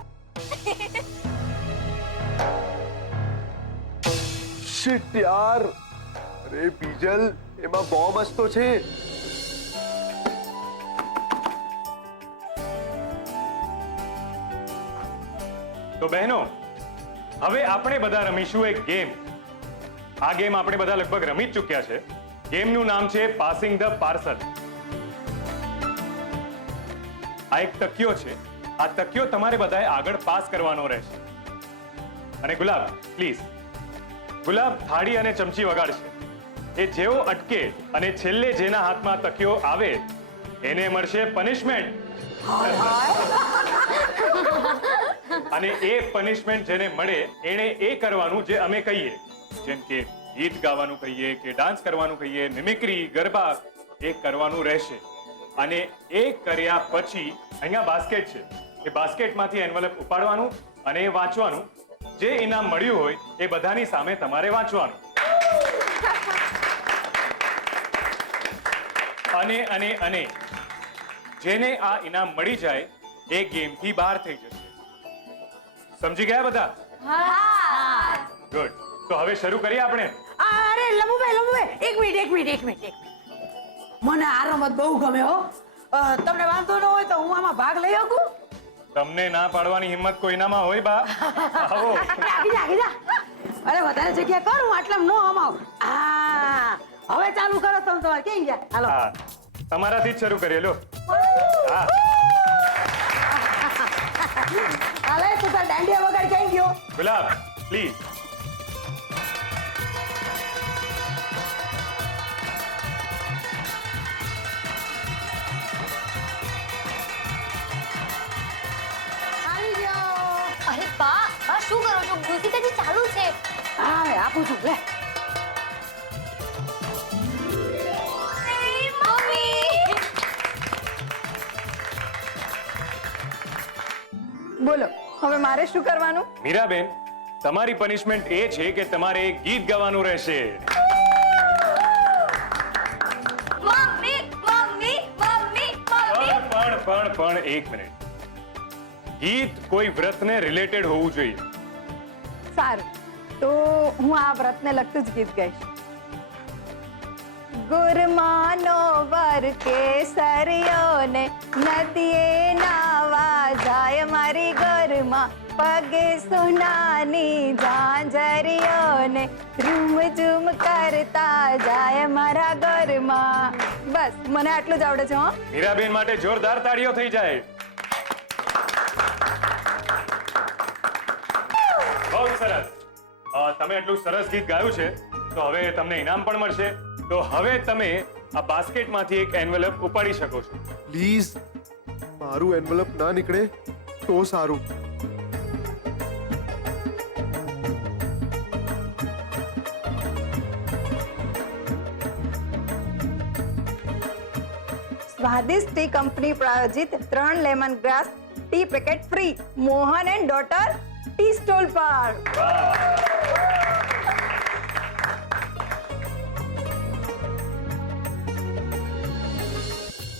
શિટ યાર, અરે બીજલ, એમાં બોમ્બ જ તો છે. તો બહેનો, હવે આપણે બધા રમીશું એક ગેમ. આ ગેમ આપણે બધા લગભગ રમી જ ચૂક્યા છે. ગેમનું નામ છે પાસિંગ ધ પાર્સલ. આ એક તકિયો છે. આ તકિયો તમારે બધાએ આગળ પાસ કરવાનો રહેશે. અને ગુલાબ, પ્લીઝ, ગુલાબ થાળી અને ચમચી વગાડશે. એ જેવો અટકે અને છેલ્લે જેના હાથમાં તકિયો આવે એને મળશે પનિશમેન્ટ. અને એ પનિશમેન્ટ જેને મળે એને એ કરવાનું જે અમે કહીએ, જેમ કે ગીત ગાવાનું કહીએ કે ડાન્સ કરવાનું કહીએ, મિમિક્રી, ગરબા, એ કરવાનું રહેશે. અને એ કર્યા પછી અહીંયા બાસ્કેટ છે, એ બાસ્કેટમાંથી એન્વલપ ઉપાડવાનું અને એ વાંચવાનું. જે ઇનામ મળ્યું હોય એ બધાની સામે તમારે વાંચવાનું. અને જેને આ ઇનામ મળી જાય એ ગેમથી બહાર થઈ જશે. સમજી ગયા બધા? ગુડ. તો હવે શરૂ કરીએ આપણે. અરે લંબુભાઈ, એક મિનિટ. મને આ રમત બહુ ગમે હો. તમને વાંધો ન હોય તો હું આમાં ભાગ લઈ શકું? તમને ના પાડવાની હિંમત કોઈનામાં હોય બા? આવો. આગી જા. અરે વધારે જગ્યા કર, હું આટલામાં નો અમાવ. હવે ચાલુ કરો તમે તમારે ક્યાં ગયા? હાલો. હા, તમારાથી જ શરૂ કરીએ. લો. હા. હાલે તું તાર દાંડિયા વગર ક્યાં ગયો? ગુલાબ, પ્લીઝ. આવી ગયો. અરે બા શું કરો છો? મ્યુઝિક હજી ચાલુ છે. હા આપું છું લે. બોલો, હવે મારે શું કરવાનું? મીરાબેન, તમારી પનિશમેન્ટ એ છે કે તમારે એક ગીત ગાવાનું રહેશે. પણ એક મિનિટ. ગીત કોઈ વ્રતને રિલેટેડ હોવું જોઈએ. સારું, તો હું આ વ્રતને લગતું જ ગીત ગાઈશ. ગુરમાનો વર કેસરિયો ને નદીએ નાવા જાય મારી ગોરમાં, પગે સોનાની ઝાંઝરીઓ ને રૂમ ઝૂમ કરતા જાય મારા ગોરમાં. બસ મને આટલું જ આવડે છે. હો, મીરાબેન માટે જોરદાર તાળીઓ થઈ જાય. બહુ સરસ. તમે એટલું સરસ ગીત ગાયું છે તો હવે તમને ઇનામ પણ મળશે. તો હવે તમે આ બાસ્કેટમાંથી એક એન્વેલપ ઉપાડી શકો છો. પ્લીઝ, મારું એન્વલપ ના નીકળે તો સારું. સ્વાદિષ્ટ ટી કંપની પ્રાયોજિત 3 lemon grass tea packet free Mohan and daughter tea stall પર.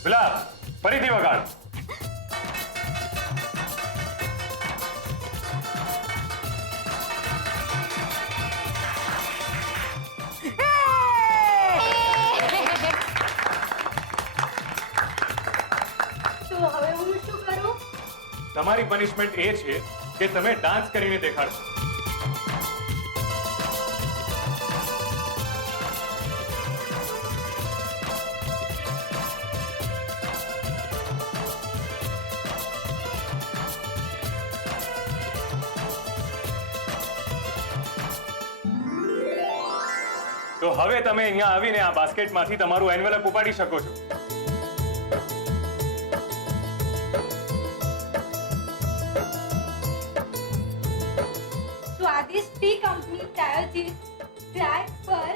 ગુલાબ, ફરીથી વગાડ. તમારી પનિશમેન્ટ એ છે કે તમે ડાન્સ કરીને દેખાડશો. તો હવે તમે અહીંયા આવીને આ બાસ્કેટમાંથી તમારું એન્વેલપ ઉપાડી શકો છો. स्वादिष्ट टी कंपनी प्रायोजित ट्राई पर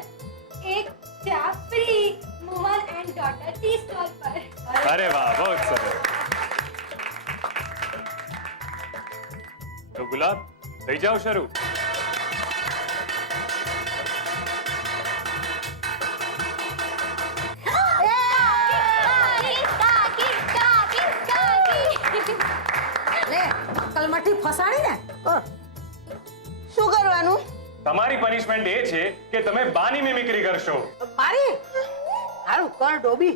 एक चा free Mohan and daughter tea stall पर. અરે વાહ, બહુ સરસ. તો ગુલાબ, થઈ જાઓ શરૂ. લે અક્કલમાંથી ફસાણી ને શું કરવાનું? તમારી પનિશમેન્ટ એ છે કે તમે બાની મિમિક્રી કરશો. મારી હારું કર ડોબી.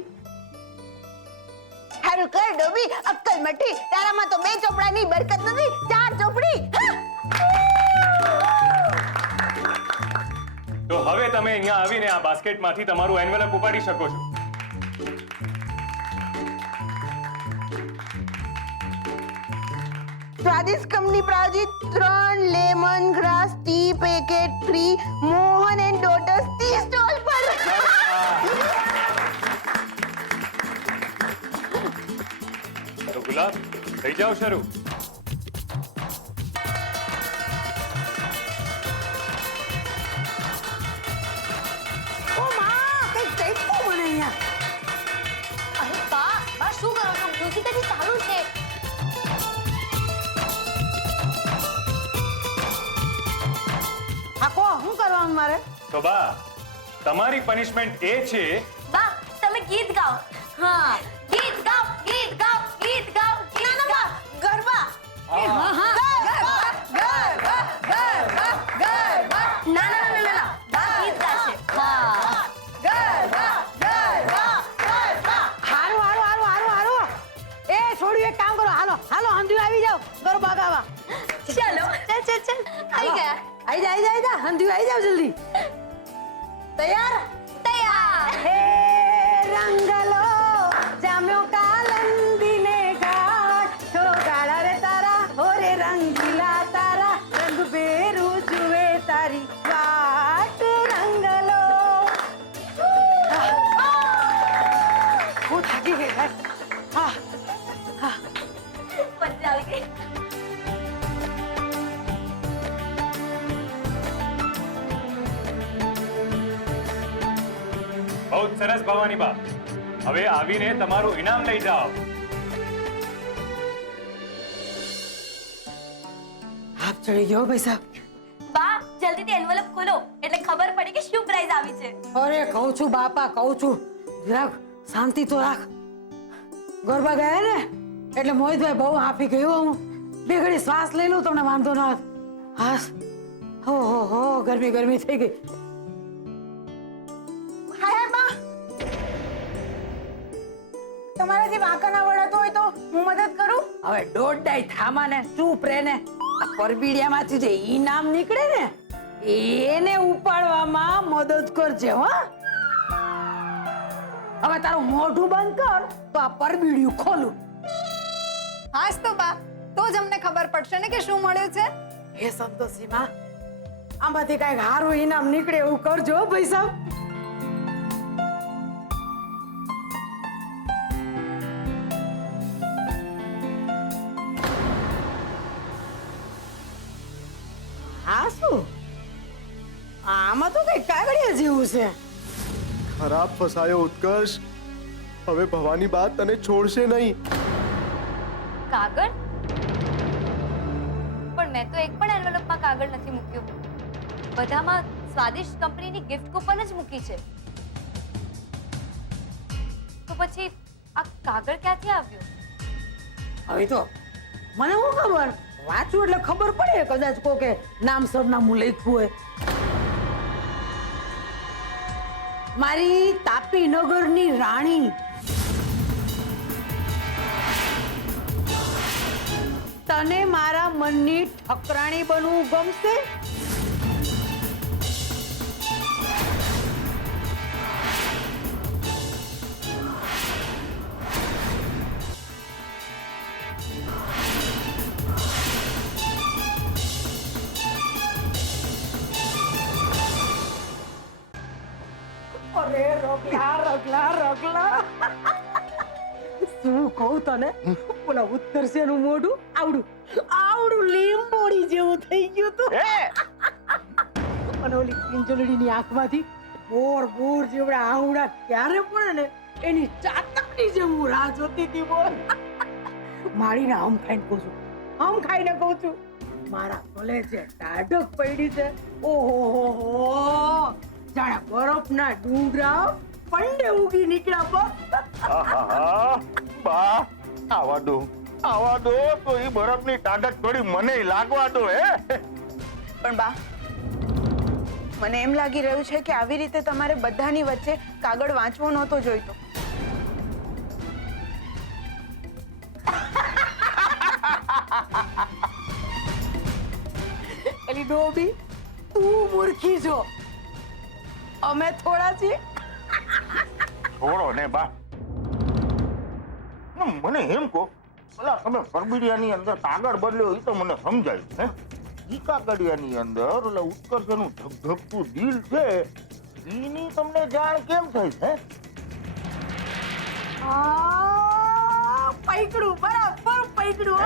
હારું કર ડોબી, અક્કલ મટી. તારામાં તો 2 ચોપડાની બરકત નથી, 4 ચોપડી. તો હવે તમે અહીંયા આવીને આ બાસ્કેટમાંથી તમારું એન્વેલપ ઉપાડી શકો છો. સ્વાદિષ્ટ કંપની પ્રાયોજિત 3 lemon grass tea packet free Mohan and daughters tea stall પર. તો ગુલાબ, થઈ જાઓ શરૂ. ઓ માં કઈ ચઈકું મને અહીંયા. અરે બા શું કરો છો? મ્યુઝિક હજી ચાલુ છે. આકો શું કરવાનું મારે? તો બા, તમારી પનિશમેન્ટ એ છે બા તમે ગીત ગાઓ. હા, ગીત ગાઓ, ગીત ગાઓ, ગીત ગાઓ, ગીત ગાઓ. ગરબા. હા હા ના ના ના ના બા ગીત ગાશે. હા. હારું હારું હારું હારું હારું. એ છોડ્યું, એક કામ કરો, હાલો હાલો હંધુય આવી જાઓ ગરબા ગાવા. ચલો ચલ ચલ ચલ આવી ગયા. આઈ જા હંધુય આવી જાઓ જલ્દી. તૈયાર? તૈયાર. હે રંગલો જામ્યો કાલંદીને ઘાટ, થોડો ગાળા રે તારા હોરે રંગીલા તારા, રંગ બેરું જુએ તારી વાટ રંગલો. હું થાકી ગઈ યાર. હા મજા આવી ગઈ. બહુ જ સરસ ભવાની બા. હવે આવીને તમારું ઇનામ લઈ જાઓ. આપ ચડી ગયો ભાઈ સાહેબ. બા જલ્દીથી એન્વેલપ ખોલો એટલે ખબર પડી કે શું પ્રાઇઝ આવી છે. અરે કહું છું બાપા, કહું છું રાખ, શાંતિ તો રાખ. ગરબા ગયા ને એટલે મોહિતભાઈ બહુ હાંફી ગયો. હું બે ઘડી શ્વાસ લઈ લઉં, તમને વાંધો ન આવે. હાસ હો ગરમી ગરમી થઈ ગઈ. હાય બા, તમારાથી વાંકા ના વળાતો હોય તો હું મદદ કરું. હવે દોડાઈ થામા ને ચૂપ રે ને. આ પરબીડિયામાંથી જે ઈનામ નીકળે ને એને ઉપાડવામાં મદદ કરજે હો. હવે તારું મોઢું બંધ કર તો આ પરબીડિયું ખોલું. હાસ તો બા, તો જ અમને ખબર પડશે ને કે શું મળ્યું છે. હે સંતોષીમાં, આમાંથી કઈક સારું ઈનામ નીકળે એવું કરજો હો ભાઈ સાહેબ. હા શું? આમાં તો કઈ કાગળિયા જેવું છે. ખરાબ ફસાયો ઉત્કર્ષ. હવે ભવાની બા તને છોડશે નહીં. કાગળ? પણ મેં તો એક પણ એન્વેલપમાં કાગળ નથી મૂક્યું. બધામાં સ્વાદિષ્ટ કંપનીની ગિફ્ટ કૂપન જ મૂકી છે. તો પછી આ કાગળ ક્યાંથી આવ્યું? હવે તો મને શું ખબર, વાંચું એટલે ખબર પડે. કદાચ કોકે નામ સરનામું લખ્યું હોય. મારી તાપી નગરની રાણી તને મારા મનની ઠકરાણી બનવું ગમશે? અરે રગલા શું કહું તને, ઓલા ઉત્કર્ષનું મોઢું આવડું લીંબોડી જેવું થઈ ગયું તું. અને ઓલી કિંજલડીની આંખમાંથી બોર જેવડા આવડા ક્યારે પડે ને એની ચાતકની જેમ હું રાહ જોતી હતી. બોલ મારીને હમ ખાઈને કહું છું મારા ભલે છે ટાઢક પડી છે. ઓહો જાણે બરફના ડુંગરા પંડે ઉગી નીકળ્યા. બા આવા દો તો એ બરફની ટાઢક થોડી મને લાગવા દો. હે પણ બા, મને એમ લાગી રહ્યું છે કે આવી રીતે તમારે બધાની વચ્ચે કાગળ વાંચવો નહોતો જોઈતો. એલી ડોબી, તું મૂર્ખી છો, અમે થોડા છીએ. છોડો ને બા, મને એમ કહો, પેલા તમે પરબીડિયાની અંદર કાગળ બદલ્યો એ તો મને સમજાયું. હે ઈ કાગળિયાની અંદર ઓલા ઉત્કર્ષનું ધગધગતું દિલ છે એની તમને જાણ કેમ થઈ? હે પૈકડું, બરાબર પૈકડું.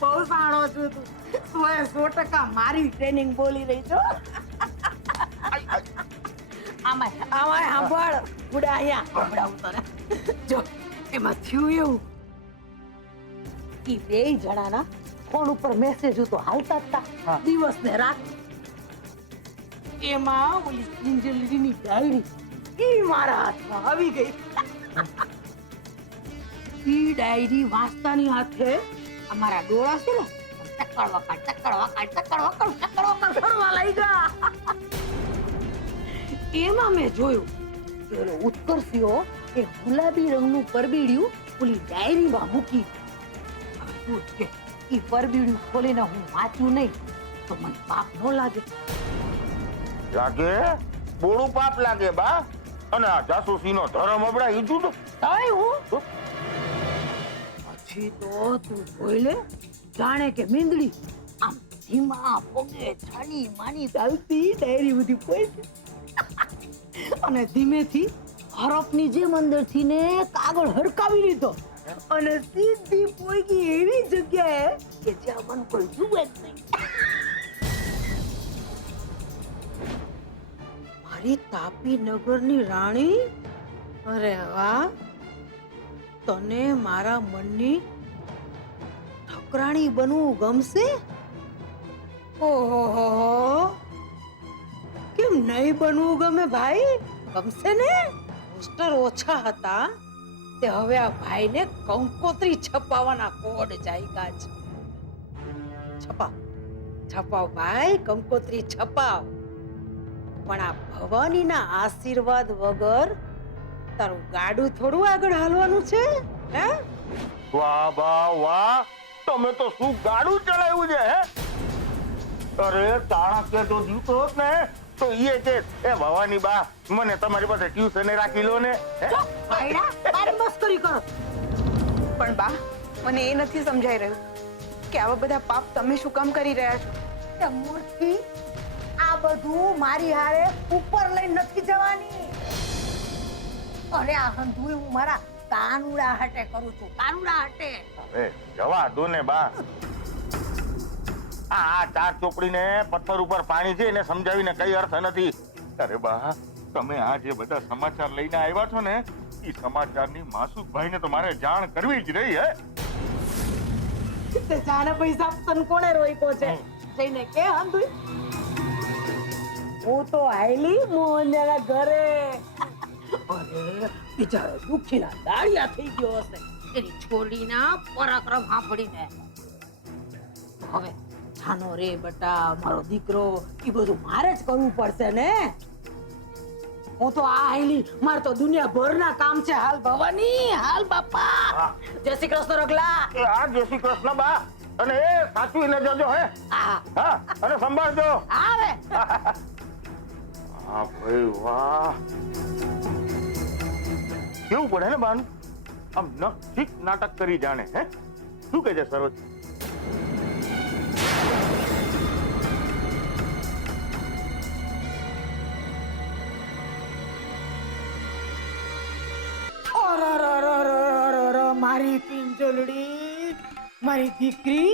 બહુ સાણો છું તું. 100% મારી ટ્રેનિંગ બોલી રહી છો. આમાં સાંભળ ગુડા, અહીંયા સંભળાવું તને. જો એમાં થયું એવું, ઈ બે જણાના ફોન ઉપર મેસેજ તો હાલતા જ હતા દિવસ ને રાત. એમાં ઓલી કિંજલડીની ડાયરી ઈ મારા હાથમાં આવી ગઈ. ઈ ડાયરી વાંચતાની હાથે અમારા ડોળા છે ને ચક્કર ફરવા લાગ્યા. એમાં મેં જોયું કે ઓલો ઉત્કર્ષિયો એક ગુલાબી રંગનું પરબીડિયું ઓલી ડાયરીમાં મૂકી. હવે પૂછ કે ઈ પરબીડિયું ખોલીને હું વાંચ્યું નહીં તો મને પાપ ન લાગે? બોળું પાપ લાગે બા. અને આ જાસૂસીનો ધર્મ અબડા ઈ જુદું. પછી તો તું જોઈ લે, જાણે કે મીંદડી આમ ધીમા પગે છાની માની ચાલતી ડાયરી બધી પોઈ. અને ધીમેથી હરફની જેમ અંદરથી ને કાગળ હરકાવી લીધો અને સીધી પોઈગી એવી જગ્યાએ કે જ્યાં મને કોઈ જુએ જ નહીં. મારી તાપી નગરની રાણી, અરે વાહ, તને મારા મનની ઠકરાણી બનવું ગમશે? ઓહો, કેમ નહીં બનવું ગમે ભાઈ? ગમશે ને? પોસ્ટર ઓછા હતા તે હવે આ ભાઈને કંકોત્રી છપાવવાના કોડ જાયગા છે. છપાવ ભાઈ, કંકોત્રી છપાવ. પણ આ ભવાનીના આશીર્વાદ વગર તારું ગાડું થોડું આગળ હાલવાનું છે. હે વાહ બા વાહ, તમે તો શું ગાડું ચલાવ્યું છે. હે અરે ચાણક્ય જો જીવતો હોત ને તો ઈ કે એ ભવાની બા મને તમારી પાસે ટ્યુશને રાખી લો ને. મારી મસ્કરી કરો. પણ બા, મને એ નથી સમજાઈ રહ્યું કે આવા બધા પાપ તમે શું કામ કરી રહ્યા છો? મૂર્તિ, આ બધું મારી હારે ઉપર લઈને નથી જવાની. અરે આ હંધુય હું મારા કાનુડા હાટે કરું છું, કાનુડા હાટે. અરે જવા દો ને બા. આ ચાર ચોપડીને પથ્થર ઉપર પાણી છે એને સમજાવીને કઈ અર્થ નથી. અરે બા, તમે આ જે બધા સમાચાર લઈને આવ્યા છો ને એ સમાચારની માસુકભાઈને તો મારે જાણ કરવી જ રહી. હે તે જાને પૈસા તને કોણે રોક્યો છે? જઈને કે હંધુય હું તો આયલી મોહનના ઘરે. અરે બિચારો દુખીના દાળિયા થઈ ગયો હશે એની છોડીના પરાક્રમ સાંભળીને. હવે જાનો રે બટા, મારો દીકરો, એ બધું મારે જ કરવું પડશે ને. હું તો આ આયલી, મારે તો દુનિયાભરના કામ છે. હાલ ભવાની, હાલ બાપા. જય શ્રી કૃષ્ણ રગલા. એ આ જય શ્રી કૃષ્ણ બા. અને એ સાચવીને જજો હે. હા અને સંભાળજો. આવે હા ભાઈ વાહ, કેવું પડે ને બાનું, આમ નખીક નાટક કરી જાણે. હે શું કહે છે સરોજ? મારી પિંજલડી, મારી દીકરી.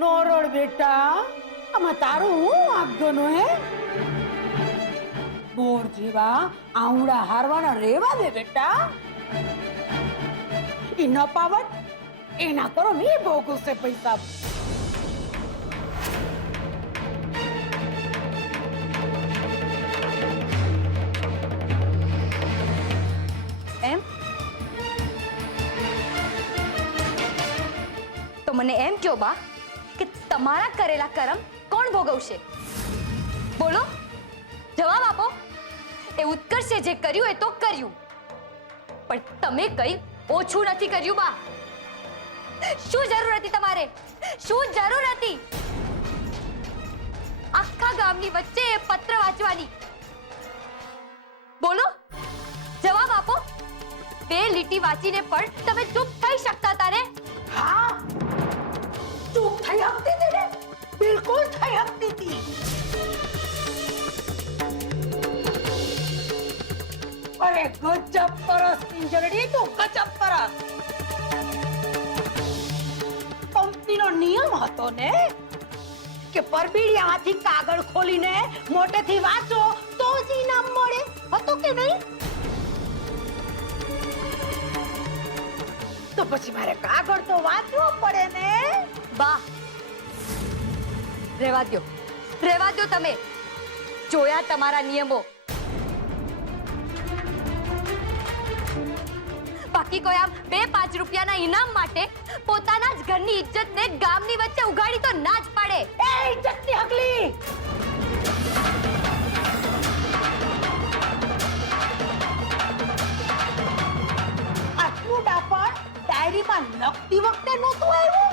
નોરડ બેટા, આમાં તારું હું વાગનો હે? બોર જેવા આવડા હારવાના રેવા દે બેટા. ઈ ન પાવત એના કરો મી ભોગવશે પૈસા. એમ તો મને એમ કહો બા કે તમારા કરેલા કર્મ કોણ ભોગવશે? બોલો, જવાબ આપો. એ ઉત્કર્ષે જે કર્યું એ તો કર્યું, પણ તમે કઈ ઓછું નથી કર્યું બા. શું જરૂર હતી તમારે? શું જરૂર હતી આખા ગામની વચ્ચે એ પત્ર વાંચવાની? બોલો, જવાબ આપો. બે લીટી વાંચીને પણ તમે ચૂપ થઈ શકતા હતા ને? હા, ચૂપ થઈ હકતી હતી ને, બિલકુલ થઈ હકતી હતી. અરે ગજબ કરસ પિંજરડી, તું ગજબ કરસ. કંપનીનો નિયમ હતો ને કે પરબીડિયામાંથી કાગળ ખોલીને મોટેથી વાંચો તો જ ઇનામ મળે, હતો કે નહીં? તો પછી મારે કાગળ તો વાંચવો પડે ને. બા, રહેવા દ્યો તમે. જોયા તમારા નિયમો. બાકી કોઈ આમ 2-5 રૂપિયાના ઇનામ માટે પોતાના જ ઘરની ઇજ્જતને ગામની વચ્ચે ઉગાડી તો ના જ પાડે. એ ઇજ્જતની હકલી, આટલું ડાપણ ડાયરીમાં લખતી વખતે નહોતું આવ્યું.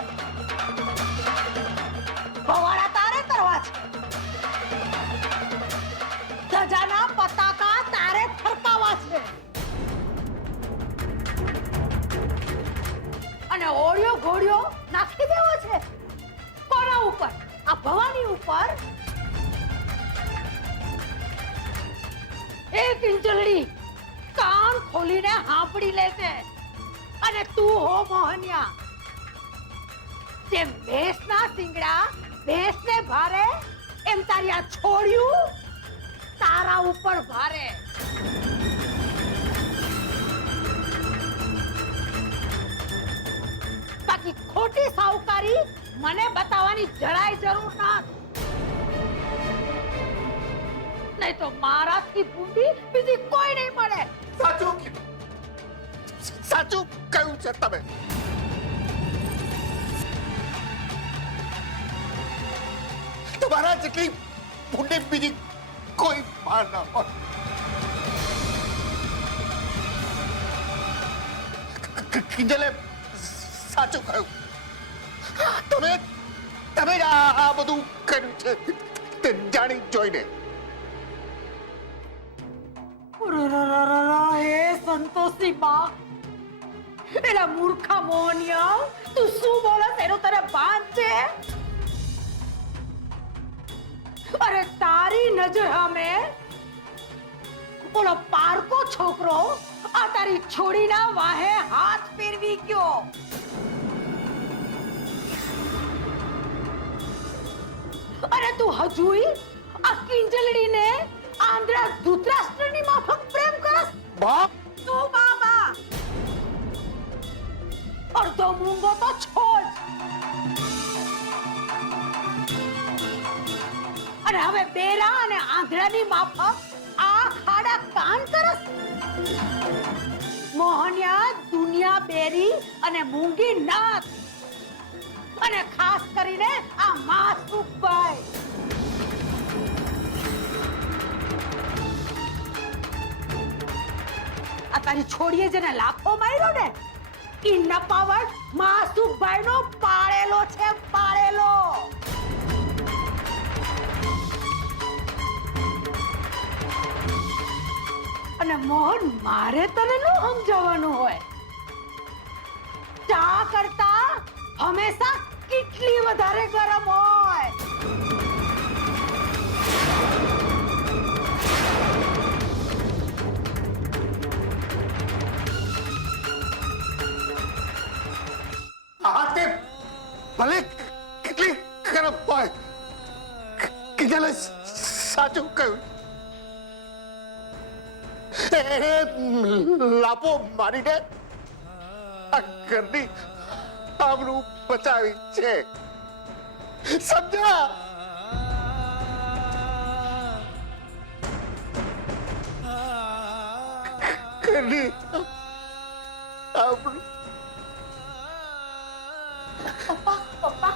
ભવાડા તારે કરવા છે, ધજાના પતાકા તારે ફરકાવા છે, અને ઓળિયો ઘોડિયો નાખી દેવો છે. કોના ઉપર? આ ભવાની ઉપર. એ કિંચલડી, કાન ખોલીને સાંભળી લેજે. અને તું હો મોહનિયા, જેમ ભેંસના શિંગડા ભેંસને ભારે, એમ તારી આ છોડ્યું તારા ઉપર ભારે. બાકી ખોટી સાવકારી મને બતાવવાની જરાય જરૂર નથી. નહીં તો મારાથી બુંદી બીજી કોઈ નહીં મળે. સાચું કીધું, સાચું કહ્યું છે તમે. તમારા જેટલી ભૂંડી બીજી કોઈ માં ના હોય. કિંજલે સાચું કહ્યું. તમે તમે જ આ બધું કર્યું છે તે જાણી જોઈને. હે સંતોષી બા, એલા મૂર્ખા મોહનિયા, તું શું બોલસ એનું તને ભાન છે? અરે તારી નજર સામે ઓલો પારકો છોકરો આ તારી છોડીના વાહે હાથ ફેરવી ગયો. અરે તું હજુય આ કિંજલડીને આંધળા ધૃતરાષ્ટ્રની માફક પ્રેમ કરસ? બાપ, તું બાબા અડધો મૂંગો તો છોડ. અને હવે બેરા અને આંધળાની માફક આ ખાડા કાન કરસ? મોહનિયા, દુનિયા બેરી અને મૂંગી નાથ, અને ખાસ કરીને આ માસુકભાઈ. તારી છોડીએ જેને લાફો માર્યો ને ઈ નપાવટ માસુભાઈનો પાળેલો છે, પાળેલો. અને મોહન, મારે તને ન સમજાવવાનું હોય. ચા કરતા હંમેશા કેટલી વધારે ગરમ હોય. આ તે ભલે કેટલી ખરાબ હોય, કિંજલે સાચું કહ્યું. એને લાપો મારીને આ ઘરની આબરૂ બચાવી છે, સમજ્યા? ઘરની આબરૂ. પપ્પા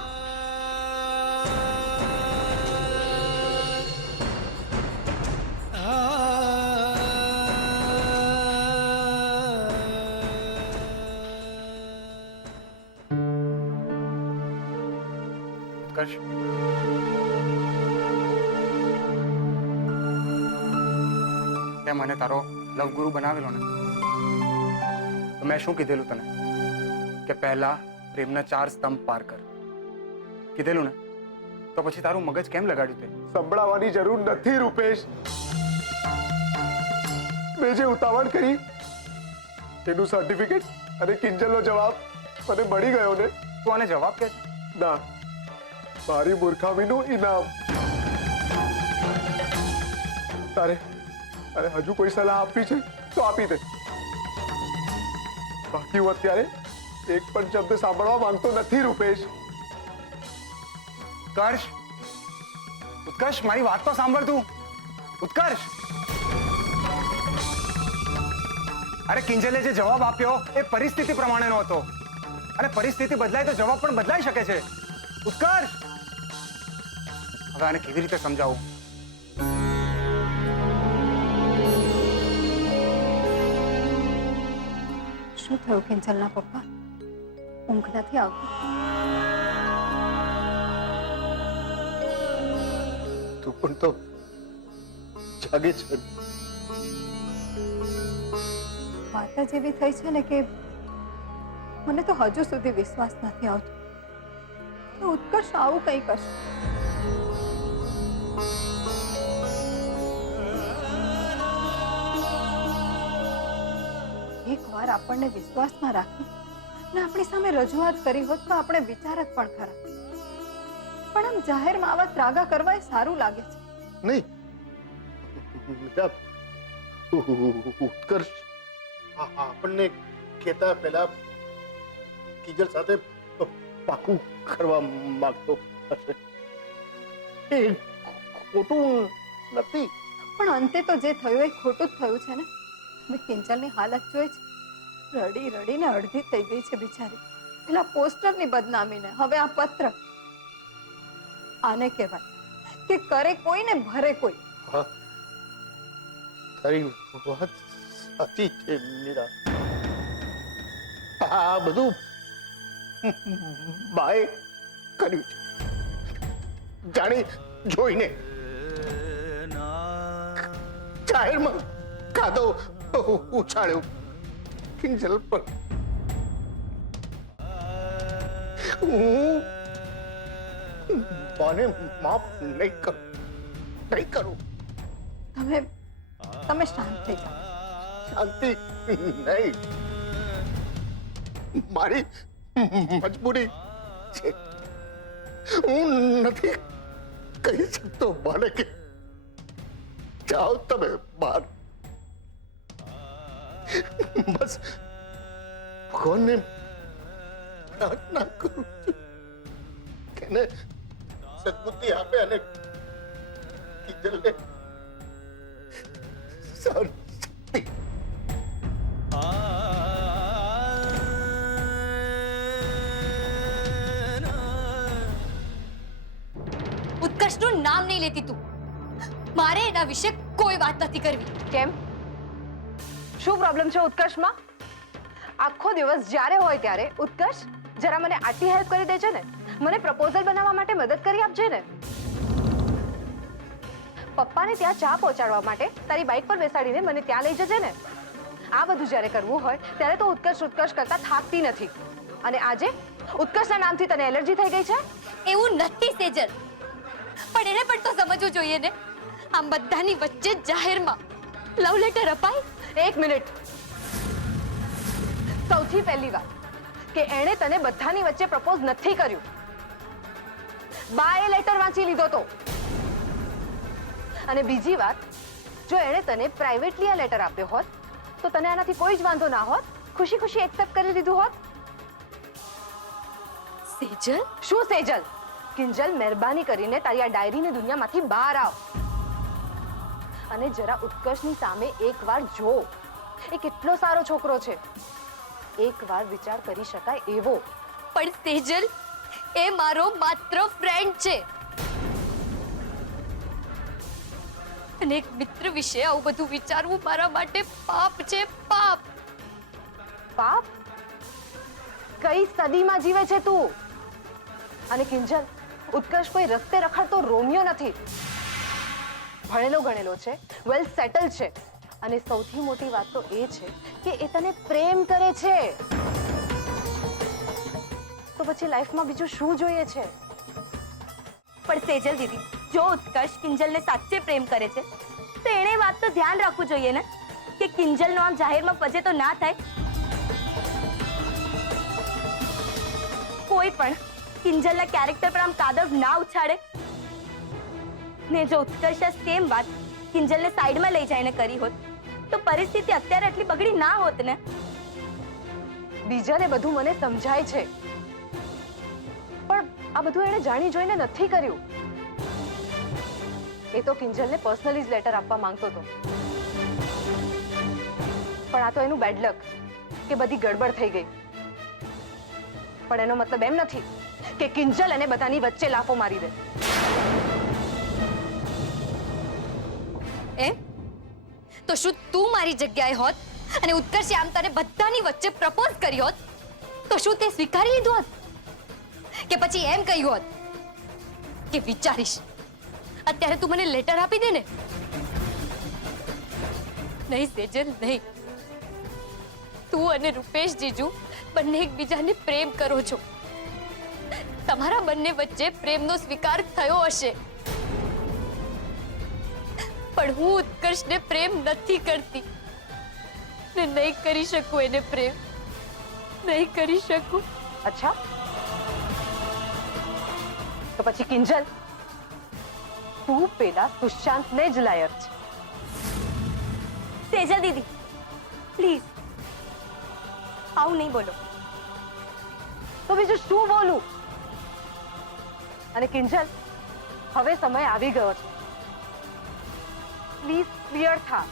ઉત્કર્ષ, તે મને તારો લવ ગુરુ બનાવેલો ને, તો મેં શું કીધેલું તને કે પહેલા પ્રેમના 4 સ્તંભ પાર કર, કીધેલું ને? તો પછી તારું મગજ કેમ લગાડ્યું તે? સંભળાવવાની જરૂર નથી રૂપેશ. મેં જે ઉતાવળ કરી એનું સર્ટિફિકેટ અને કિંજલનો જવાબ મને મળી ગયો ને. તું આને જવાબ કે છે? ના, મારી મૂર્ખામીનું ઇનામ. તારે હજુ કોઈ સલાહ આપવી છે તો આપી દે, બાકી હું અત્યારે એક પણ શબ્દ સાંભળવા માંગતો નથી રૂપેશ. ઉત્કર્ષ, ઉત્કર્ષ, મારી વાત તો સાંભળ તું. ઉત્કર્ષ, અરે કિંજલે જે જવાબ આપ્યો એ પરિસ્થિતિ પ્રમાણેનો હતો, અને પરિસ્થિતિ બદલાય તો જવાબ પણ બદલાઈ શકે છે. ઉત્કર્ષ, હવે આને કેવી રીતે સમજાવું? શું થયું કિંજલના પપ્પા? ઊંઘ નથી આવતી? તું પણ તો જાગે છે. વાત જ એવી થઈ છે ને કે મને તો હજુ સુધી વિશ્વાસ નથી આવતો કે ઉત્કર્ષ આવું કંઈ કરશે. એકવાર આપણને વિશ્વાસમાં રાખી અને આપણી સામે રજૂઆત કરી હોત તો આપણે વિચારત પણ ખરા, પણ આમ જાહેરમાં આવા ત્રાગા કરવા એ સારું લાગે છે. નહીં બેટા, ઉત્કર્ષ આપણને કહેતા પહેલા કિંજલ સાથે પાકું કરવા માંગતો હશે. એ ખોટું નથી. પણ અંતે તો જે થયું એ ખોટું જ થયું છે ને. મેં કિંજલની હાલત જોઈ છે, રડી રડીને અડધી થઈ ગઈ છે બિચારી. પેલા પોસ્ટરની બદનામીને હવે આ પત્ર. આને કહેવાય કે કરે કોઈ ને ભરે કોઈ. હા, તારી વાત સાચી છે મીરા. આ બધું બાએ કર્યું છે, જાણી જોઈને. જાહેરમાં કાદો ઉછાળ્યો કિંજલ પર. હું મને માફ નહીં કરું. તમે શાંત થઈ જાઓ. શાંતિ નહીં, મારી મજબૂરી છે. હું નથી કહી શકતો મને કે જાઓ તમે બહાર. બસ ભગવાનને પ્રાર્થના કરું છું કે એને સદબુદ્ધિ આપે અને કિંજલને સહનશક્તિ. ઉત્કર્ષનું નામ નહીં લેતી તું. મારે એના વિશે કોઈ વાત નથી કરવી. કેમ? શું પ્રોબ્લેમ છે ઉત્કર્ષમાં? આખો દિવસ જ્યારે હોય ત્યારે ઉત્કર્ષ જરા મને આટલી હેલ્પ કરી દેજે ને, મને પ્રપોઝલ બનાવવા માટે મદદ કરી આપજે ને. પપ્પાને ત્યાં ચા પહોંચાડવા માટે તારી બાઇક પર બેસાડીને મને ત્યાં લઈ જજે ને. આ બધું જ્યારે કરવું હોય ત્યારે તો ઉત્કર્ષ કરતા થાકતી નથી. અને આજે ઉત્કર્ષના નામથી તને એલર્જી થઈ ગઈ છે? એવું નથી સેજલ, પણ એને પણ તો સમજવું જોઈએ ને. આમ બધાની વચ્ચે જાહેરમાં લવ લેટર અપાય? એક મિનિટ. સૌથી પહેલી વાત કે એણે તને બધાની વચ્ચે પ્રપોઝ નથી કર્યું. બાએ લેટર વાંચી લીધો તો. અને બીજી વાત, જો એણે તને પ્રાઇવેટલી આ લેટર આપ્યો હોત તો તને આનાથી કોઈ જ વાંધો ના હોત, ખુશી ખુશી એક્સેપ્ટ કરી લીધું હોત. સેજલ, શું સેજલ? કિંજલ, મહેરબાની કરીને તારી આ ડાયરીની દુનિયામાંથી બહાર આવ અને જરા ઉત્કર્ષની સામે એકવાર જો. એ કેટલો સારો છોકરો છે, એકવાર વિચાર કરી શકાય એવો. પણ સેજલ, એ મારો માત્ર ફ્રેન્ડ છે. અને એક મિત્ર વિશે આવું બધું વિચારવું મારા માટે પાપ છે, પાપ. પાપ? કઈ સદીમાં જીવે છે તું? અને કિંજલ, ઉત્કર્ષ કોઈ રસ્તે રખડતો રોમિયો નથી. ભણેલો ગણેલો છે, વેલ સેટલ છે. અને સૌથી મોટી વાત તો એ છે કે એ તને પ્રેમ કરે છે. તો પછી લાઈફમાં બીજું શું જોઈએ છે? પણ સેજલ દીદી, જો ઉત્કર્ષ કિંજલને સાચે પ્રેમ કરે છે તો એણે એ વાત તો ધ્યાન રાખવું જોઈએ ને કે કિંજલનો આમ જાહેરમાં પજે તો ના થાય. કોઈ પણ કિંજલના કેરેક્ટર પર આમ કાદવ ના ઉછાળે. ને જો ઉત્કર્ષે સેમ વાત કિંજલને સાઈડમાં લઈ જઈને કરી હોત તો પરિસ્થિતિ અત્યારે આટલી બગડી ના હોત ને. બીજાને બધું મને સમજાય છે, પણ આ બધું એણે જાણી જોઈને નથી કર્યું. એ તો કિંજલને પર્સનલી જ લેટર આપવા માંગતો હતો, પણ આ તો એનું બેડ લક કે બધી ગડબડ થઈ ગઈ. પણ એનો મતલબ એમ નથી કે કિંજલ એને બધાની વચ્ચે લાફો મારી દે. એમ તો શું તું મારી જગ્યાએ હોત અને ઉત્કર્ષે આમ તને બધાની વચ્ચે પ્રપોઝ કરી હોત તો શું તે સ્વીકારી લીધું હોત? કે પછી એમ કહ્યું હોત કે વિચારીશ, અત્યારે તું મને લેટર આપી દે ને? નહીં સેજલ, નહીં. તું અને રૂપેશ જીજુ બંને એકબીજાને પ્રેમ કરો છો. તમારા બંને વચ્ચે પ્રેમનો સ્વીકાર થયો હશે, પણ હું ઉત્કર્ષને પ્રેમ નથી કરતી ને નહીં કરી શકું એને પ્રેમ. નહીં કરી શકું. અચ્છા, તો પછી કિંજલ, તું પેલા સુશાંતને જ લાયક છે. સેજલ દીદી, પ્લીઝ આવું નહીં બોલો. તો બીજું શું બોલું? અને કિંજલ, હવે સમય આવી ગયો છે. પ્લીઝ ક્લિયર થા.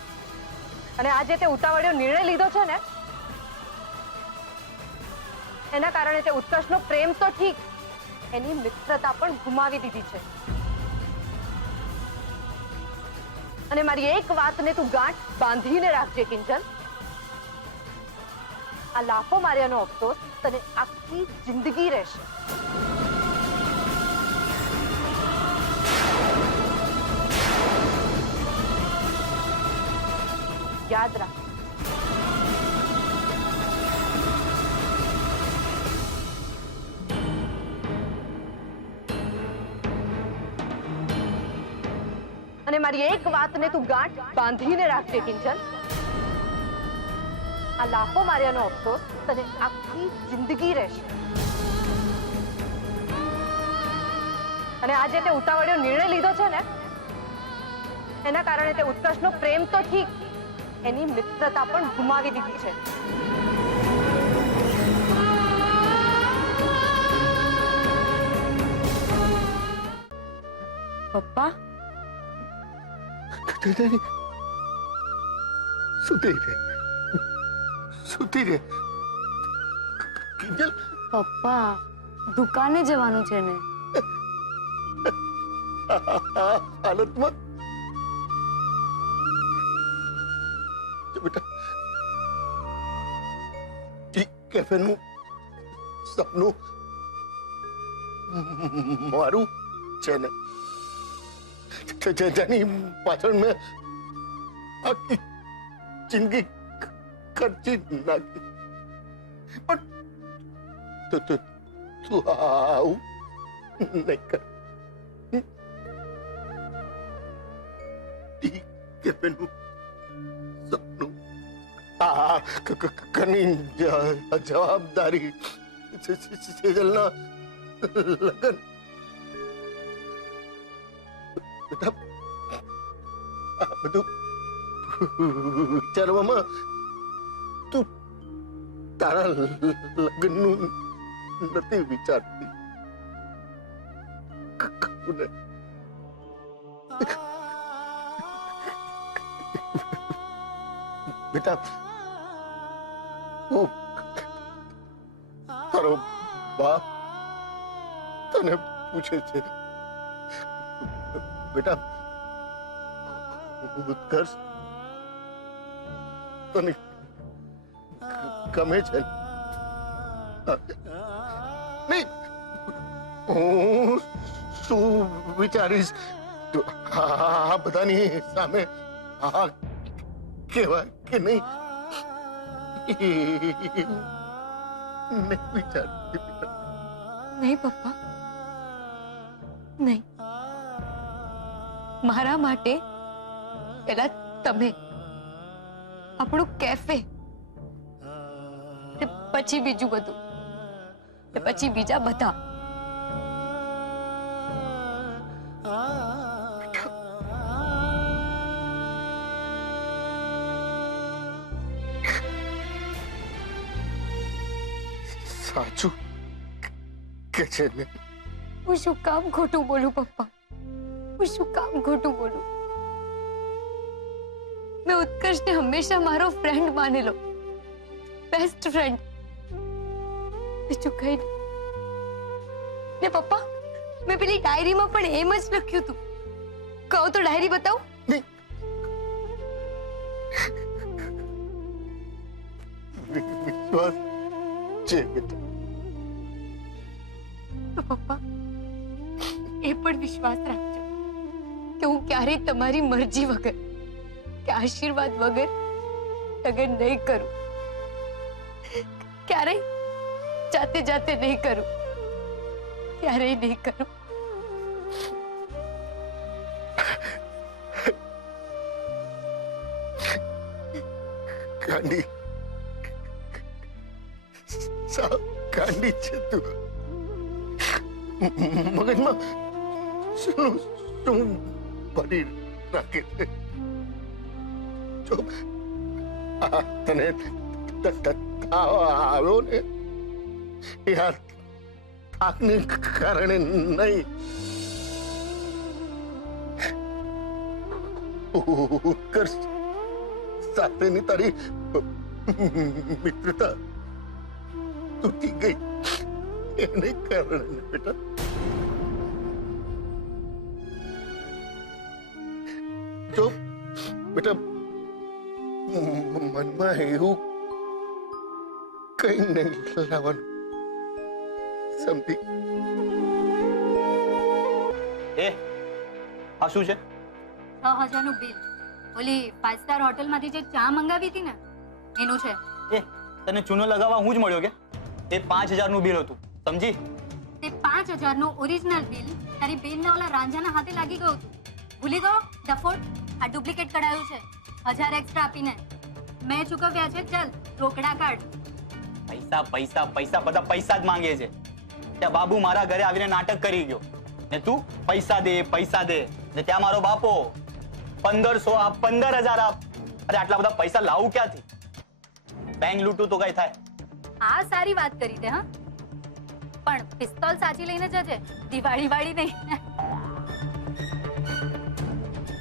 અને આજે તે ઉતાવળિયો નિર્ણય લીધો છે ને, એના કારણે તે ઉત્કર્ષનો પ્રેમ તો ઠીક, એની મિત્રતા પણ ગુમાવી દીધી છે. અને મારી એક વાતને તું ગાંઠ બાંધીને રાખજે કિંજલ. આ લાફો માર્યાનો અફસોસ તને આખી જિંદગી રહેશે. યાદ રાખ. અને મારી એક વાતને તું ગાંઠ બાંધીને રાખજે કિંજલ. આ લાફો માર્યાનો અફસોસ તને આખી જિંદગી રહેશે. અને આજે તે ઉતાવળિયો નિર્ણય લીધો છે ને, એના કારણે તે ઉત્કર્ષનો પ્રેમ તો ઠીક, એની મિત્રતા પણ ગુમાવી દીધી છે. પપ્પા, સુતી રે કિંજલ. પપ્પા દુકાને જવાનું છે ને. હાલતમાં બેટા કેફેનું સપનું મારું છે ને, જેની પાછળ મેં આખી જિંદગી ખર્ચી નાખી, પણ તું આવું નહીં કર. કેફેનું સપનું ઘરની જવાબદારી, સેજલના લગન, બેટા આ બધું વિચારવામાં તું તારા લગ્નનું નથી વિચારતી. બેટા હું તારો બાપ તને પૂછે છે, બેટા ઉત્કર્ષ તને ગમે છે? નહીં, હું શું વિચારીશ આ બધાની સામે હા કેવાય કે નહીં વિચારતી બેટા. નહીં પપ્પા, નહીં. મારા માટે પહેલા તમે, આપણું કેફે, પછી બીજું બધું, પછી બીજા બધા. સાચું કે છે ને? હું શું કામ ખોટું બોલું પપ્પા? હું શું કામ ખોટું બોલું? મેં ઉત્કર્ષને હંમેશા મારો ફ્રેન્ડ માનેલો, બેસ્ટ ફ્રેન્ડ, બીજું કઈ નહીં. ને પપ્પા, મેં પેલી ડાયરીમાં પણ એમ જ લખ્યું હતું. કહું તો ડાયરી બતાવું? વિશ્વાસ છે બેટા. તો પપ્પા, એ પણ વિશ્વાસ રાખજો કે હું ક્યારેય તમારી મરજી વગર કે આશીર્વાદ વગર લગ્ન નહીં કરું. ક્યારેય જાતે જાતે નહીં કરું, ક્યારેય નહીં કરું. ગાંડી, સાવ ગાંડી છે તું. મગજમાં શું શું ભરી રાખે છે? જો તને આવ્યો ને એ આ થાકને કારણે નહીં, ઉત્કર્ષ સાથેની તારી મિત્રતા તૂટી ગઈ એને કારણે બેટા. જો બેટા મનમાં એવું કઈ નહીં લાવવાનું, સમજી? એ આ શું છે? 6,000 નું બિલ. ઓલી 5 સ્ટાર હોટલમાંથી જે ચા મંગાવી હતી ને એનું છે. એ તને ચૂનો લગાવવા હું જ મળ્યો કે? એ 5,000 નું બિલ હતું, સમજી? તે 5,000 નું ઓરિજિનલ બિલ તારી બેનના ઓલા રાંઝાના હાથે લાગી ગયું હતું. ભૂલી ગયો ડફોડ? આ ડુપ્લિકેટ કઢાયું છે 1000 એક્સ્ટ્રા આપીને. મેં ચૂકવ્યા છે. ચાલ રોકડા કાઢ. પૈસા પૈસા પૈસા, બધા પૈસા જ માંગે છે. ત્યાં બાબુ મારા ઘરે આવીને નાટક કરી ગયો ને તું પૈસા દે પૈસા દે, ને ત્યાં મારો બાપો 1500 આપ, 15,000 આપ. અરે આટલા બધા પૈસા લાવું ક્યાંથી? બેંક લૂંટું તો કઈ થાય? આ સારી વાત કરી તે. હા, પણ પિસ્તોલ સાચી લઈને જજે, દિવાળી વાળી નહીં.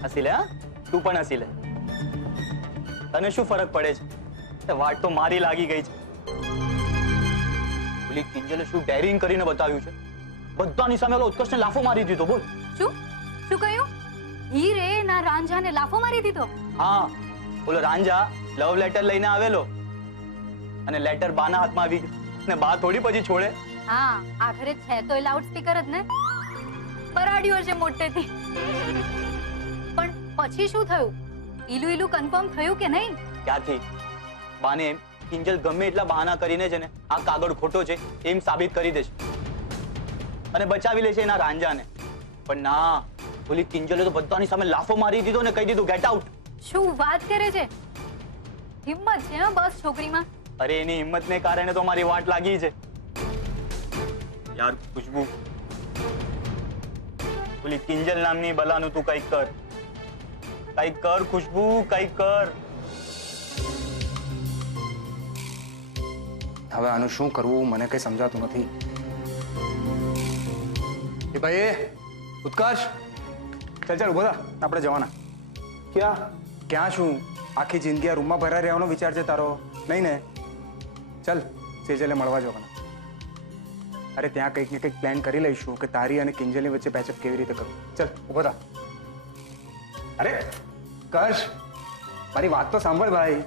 હસી લે, હા તું પણ હસી લે. તને શું ફરક પડે છે? વાટ તો મારી લાગી ગઈ છે. પેલી કિંજલે શું ડેરિંગ કરીને બતાવ્યું છે? બધાની સામે ઓલો ઉત્કર્ષને લાફો મારી દીધો. બોલ શું શું કહ્યું? હીરે ના રાંઝાને લાફો મારી દીધો? હા, ઓલો રાંઝા લવ લેટર લઈને આવેલો અને લેટર બાના હાથમાં આવી ગયું ને બા થોડી પછી છોડે. હા આખરે છે તો એ લાઉડ સ્પીકર જ ને, બરાડ્યો છે મોટેથી. પણ પછી શું થયું? ઈલું ઈલું કન્ફર્મ થયું કે નહીં? ક્યાંથી? બાને એમ કિંજલ ગમે એટલા બહાના કરીને છે ને આ કાગળ ખોટો છે એમ સાબિત કરી દેશે અને બચાવી લે છે એના રાંજાને. પણ ના, ઓલી કિંજલે તો બધાની સામે લાફો મારી દીધો ને કહી દીધું ગેટ આઉટ. શું વાત કરે છે? હિંમત છે હા બસ છોકરીમાં. અરે એની હિંમતને કારણે તો મારી વાટ લાગી છે યાર. ખુશ્બુ, ઓલી કિંજલ નામની બલાનું તું કંઈક કર, કંઈક કર ખુશ્બુ, કંઈક કર. હવે આનું શું કરવું મને કઈ સમજાતું નથી. એ ભાઈ ઉત્કર્ષ, ચાલ ચાલ ઉભો થા, આપણે જવાના. ક્યાં શું? આખી જિંદગી આ રૂમમાં ભરાઈ રહેવાનો વિચાર છે તારો? નહીં ને? ચાલ સેજલે મળવા જવાના. અરે ત્યાં કંઈક ને કંઈક પ્લાન કરી લઈશું કે તારી અને કિંજલની વચ્ચે પેચઅપ કેવી રીતે કરું. ચાલ ઉભો થા. અરે કર્ષ, મારી વાત તો સાંભળ ભાઈ.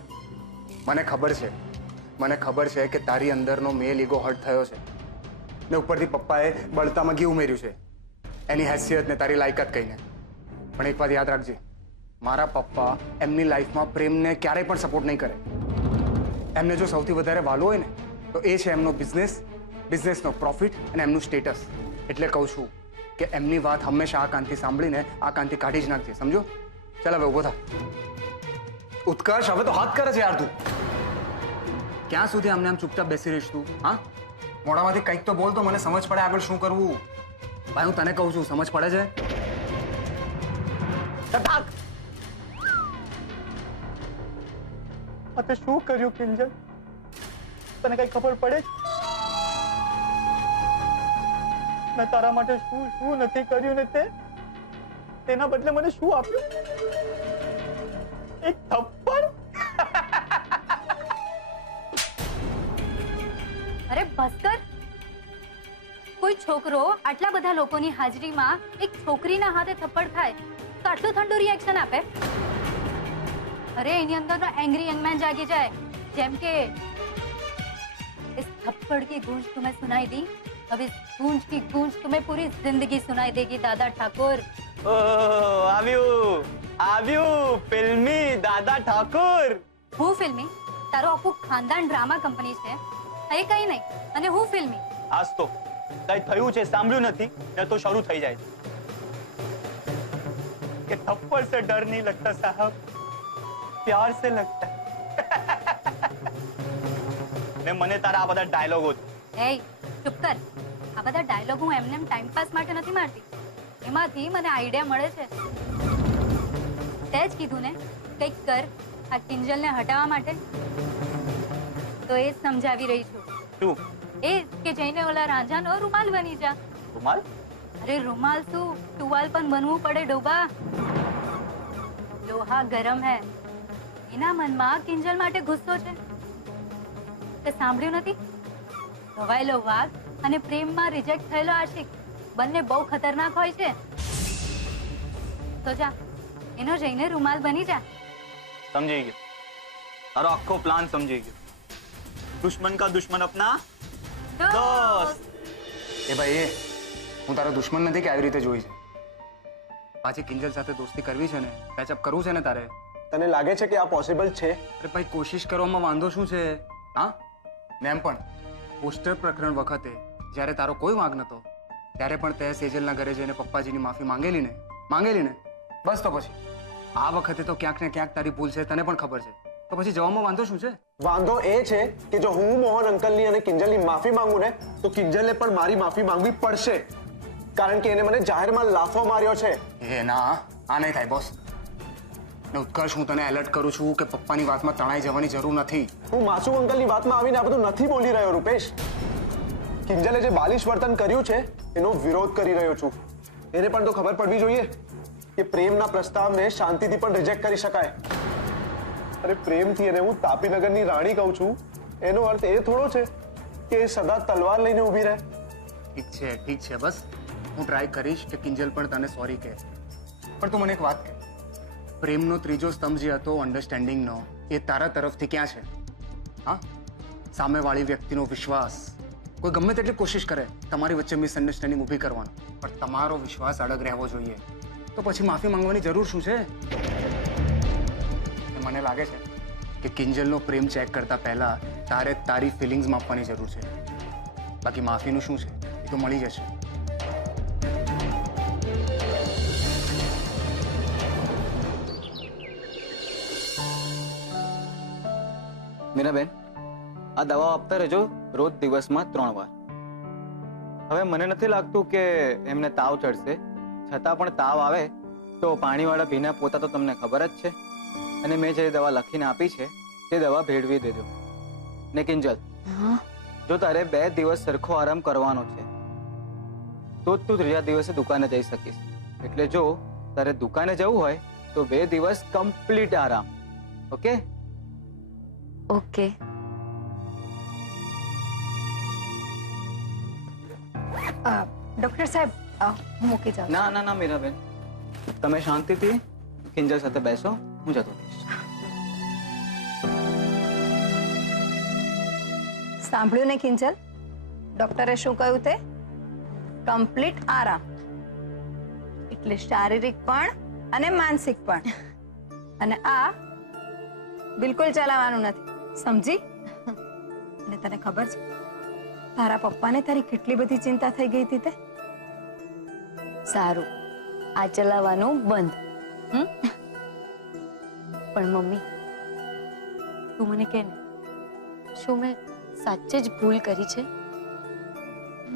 મને ખબર છે કે તારી અંદરનો મેલ ઈગો હર્ટ થયો છે ને ઉપરથી પપ્પાએ બળતામાં ઘી ઉમેર્યું છે એની હેસિયત ને તારી લાયકાત કહીને. પણ એક વાત યાદ રાખજે, મારા પપ્પા એમની લાઈફમાં પ્રેમને ક્યારેય પણ સપોર્ટ નહીં કરે. એમને જો સૌથી વધારે વાલો હોય ને તો એ છે એમનો બિઝનેસનો પ્રોફિટ અને એમનું સ્ટેટસ. એટલે કહું છું કે એમની વાત હંમેશા આ કાનથી સાંભળીને આ કાનથી કાઢી જ નાખજે, સમજો? ચાલ હવે ઉભો થા. ઉત્કર્ષ, હવે તો હાથ કરે છે યાર તું. ક્યાં સુધી અમને આમ ચૂપચાપ બેસી રહીશ તું? હા, મોઢામાંથી કંઈક તો બોલ તો મને સમજ પડે આગળ શું કરવું. ભાઈ હું તને કહું છું, સમજ પડે છે? તે શું કર્યું કિંજલ? તને કઈ ખબર પડે? મેં તારા માટે શું શું નથી કર્યું ને તેના બદલે મને શું આપ્યું? એક થપ્પડ? અરે ભાસ્કર, કોઈ છોકરો આટલા બધા લોકોની હાજરીમાં એક છોકરીના હાથે થપ્પડ ખાય તો આટલું ઠંડુ રિએક્શન આપે? अरे इन्हीं अंदर तो एंग्री यंग मैन जागी जाए, जेम के इस थप्पड़ की गूंज तुम्हें सुनाई दी, अब इस गूंज की गूंज तुम्हें पूरी जिंदगी सुनाई देगी दादा ठाकुर. આવ્યું ફિલ્મી દાદા ઠાકોર. હું ફિલ્મી? તારો આખું ખાનદાન ડ્રામા કંપની છે, એ કઈ નહીં અને હું ફિલ્મી. આજ તો કઈ થયું છે સાંભળ્યું નથી ને તો શરૂ થઈ જાય કે થપ્પડ સે ડર નહીં લગતા સાહબ, प्यार से लगता ને મને તારા આ બધા ડાયલોગો. એ ચૂપ કર. આ બધા ડાયલોગ હું એમને ટાઈમ પાસ માટે નથી મારતી, એમાંથી મને આઈડિયા મળે છે. તે જ કીધું ને કંઈક કર આ કિંજલને હટાવવા માટે, તો એ જ સમજાવી રહી છું. શું? એ કે જઈને ઓલા રાંઝાનો રૂમાલ બની જા. રૂમાલ? અરે રૂમાલ શું, ટુવાલ પણ બનવું પડે ડોબા. લોહા ગરમ હે. એના મનમાં કિંજલ માટે ગુસ્સો છે. તે સાંભળ્યું નથી? ધવાયેલો વાઘ અને પ્રેમમાં રિજેક્ટ થયેલો આશિક બંને બહુ ખતરનાક હોય છે. તો જા એનો જઈને રૂમાલ બની જા. સમજી ગયો, તારો આખો પ્લાન સમજી ગયો. દુશ્મન કા દુશ્મન અપના દોસ્ત. એ ભાઈ હું તારો દુશ્મન નથી કે આવી રીતે જોઈ છે. પાછી કિંજલ સાથે દોસ્તી કરવી છે ને, પેચઅપ કરવું છે ને તારે? તને લાગે છે કે આ પોસિબલ છે? અરે ભાઈ કોશિશ કરવામાં વાંધો શું છે? હા, ને એમ પણ પોસ્ટર પ્રકરણ વખતે જ્યારે તારો કોઈ વાંક નતો ત્યારે પણ તે સેજલના ઘરે જઈને પપ્પાજીની માફી માંગેલી ને? બસ તો પછી આ વખતે તો ક્યાંક ને ક્યાંક તારી ભૂલ છે, તને પણ ખબર છે, તો પછી જવામાં વાંધો શું છે? વાંધો એ છે કે જો હું મોહન અંકલની અને કિંજલની માફી માંગુ ને તો કિંજલને પણ મારી માફી માંગવી પડશે, કારણ કે એને મને જાહેરમાં લાફો માર્યો છે. એ ના, આ નહીં થાય બોસ. ને ઉત્કર્ષ, હું તને એલર્ટ કરું છું કે પપ્પાની વાતમાં તણાઈ જવાની જરૂર નથી. હું માસૂમ અંકલની વાતમાં આવીને આ બધું નથી બોલી રહ્યો રૂપેશ. કિંજલે જે બાલિશ વર્તન કર્યું છે એનો વિરોધ કરી રહ્યો છું. એને પણ તો ખબર પડવી જોઈએ કે પ્રેમના પ્રસ્તાવને શાંતિથી પણ રિજેક્ટ કરી શકાય. અરે પ્રેમથી એને હું તાપીનગરની રાણી કહું છું, એનો અર્થ એ થોડો છે કે એ સદા તલવાર લઈને ઊભી રહે. ઠીક છે બસ હું ટ્રાય કરીશ કે કિંજલ પણ તને સોરી કહે. પણ તું મને એક વાત કહે, પ્રેમનો ત્રીજો સ્તંભ જે હતો અન્ડરસ્ટેન્ડિંગનો, એ તારા તરફથી ક્યાં છે? હા, સામેવાળી વ્યક્તિનો વિશ્વાસ. કોઈ ગમે તેટલી કોશિશ કરે તમારી વચ્ચે મિસઅન્ડરસ્ટેન્ડિંગ ઊભી કરવાનો, પણ તમારો વિશ્વાસ અડગ રહેવો જોઈએ. તો પછી માફી માંગવાની જરૂર શું છે? મને લાગે છે કે કિંજલનો પ્રેમ ચેક કરતા પહેલા તારે તારી ફિલિંગ્સ માપવાની જરૂર છે. બાકી માફીનું શું છે એ તો મળી જશે. મીરાબેન, આ દવાઓ આપતા રહેજો રોજ દિવસમાં 3 વાર. હવે મને નથી લાગતું કે એમને તાવ ચડશે, છતાં પણ તાવ આવે તો પાણીવાળા ભીના પોતા તો તમને ખબર જ છે. અને મેં જે દવા લખીને આપી છે તે દવા ભેળવી દેજો. ને કિંજલ, જો તારે 2 દિવસ સરખો આરામ કરવાનો છે તો જ તું 3જા દિવસે દુકાને જઈ શકીશ. એટલે જો તારે દુકાને જવું હોય તો 2 દિવસ કમ્પ્લીટ આરામ. ઓકે? ઓકે. ડોક્ટર સાહેબ હું મૂકી જાઉં. ના ના ના મીરાબેન, તમે શાંતિથી કિંજલ સાથે બેસો, હું જતો રહીશ. સાંભળ્યું ને કિંજલ, ડોક્ટરે શું કહ્યું તે? કમ્પ્લીટ આરામ. એટલે શારીરિક પણ અને માનસિક પણ. અને આ બિલકુલ ચલાવવાનું નથી, સમજી? અને તને ખબર છે તારા પપ્પાને તારી કેટલી બધી ચિંતા થઈ ગઈ હતી તે? સારું, આ ચલાવવાનું બંધ. પણ મમ્મી, તું મને કહે ને, શું મેં સાચે જ ભૂલ કરી છે?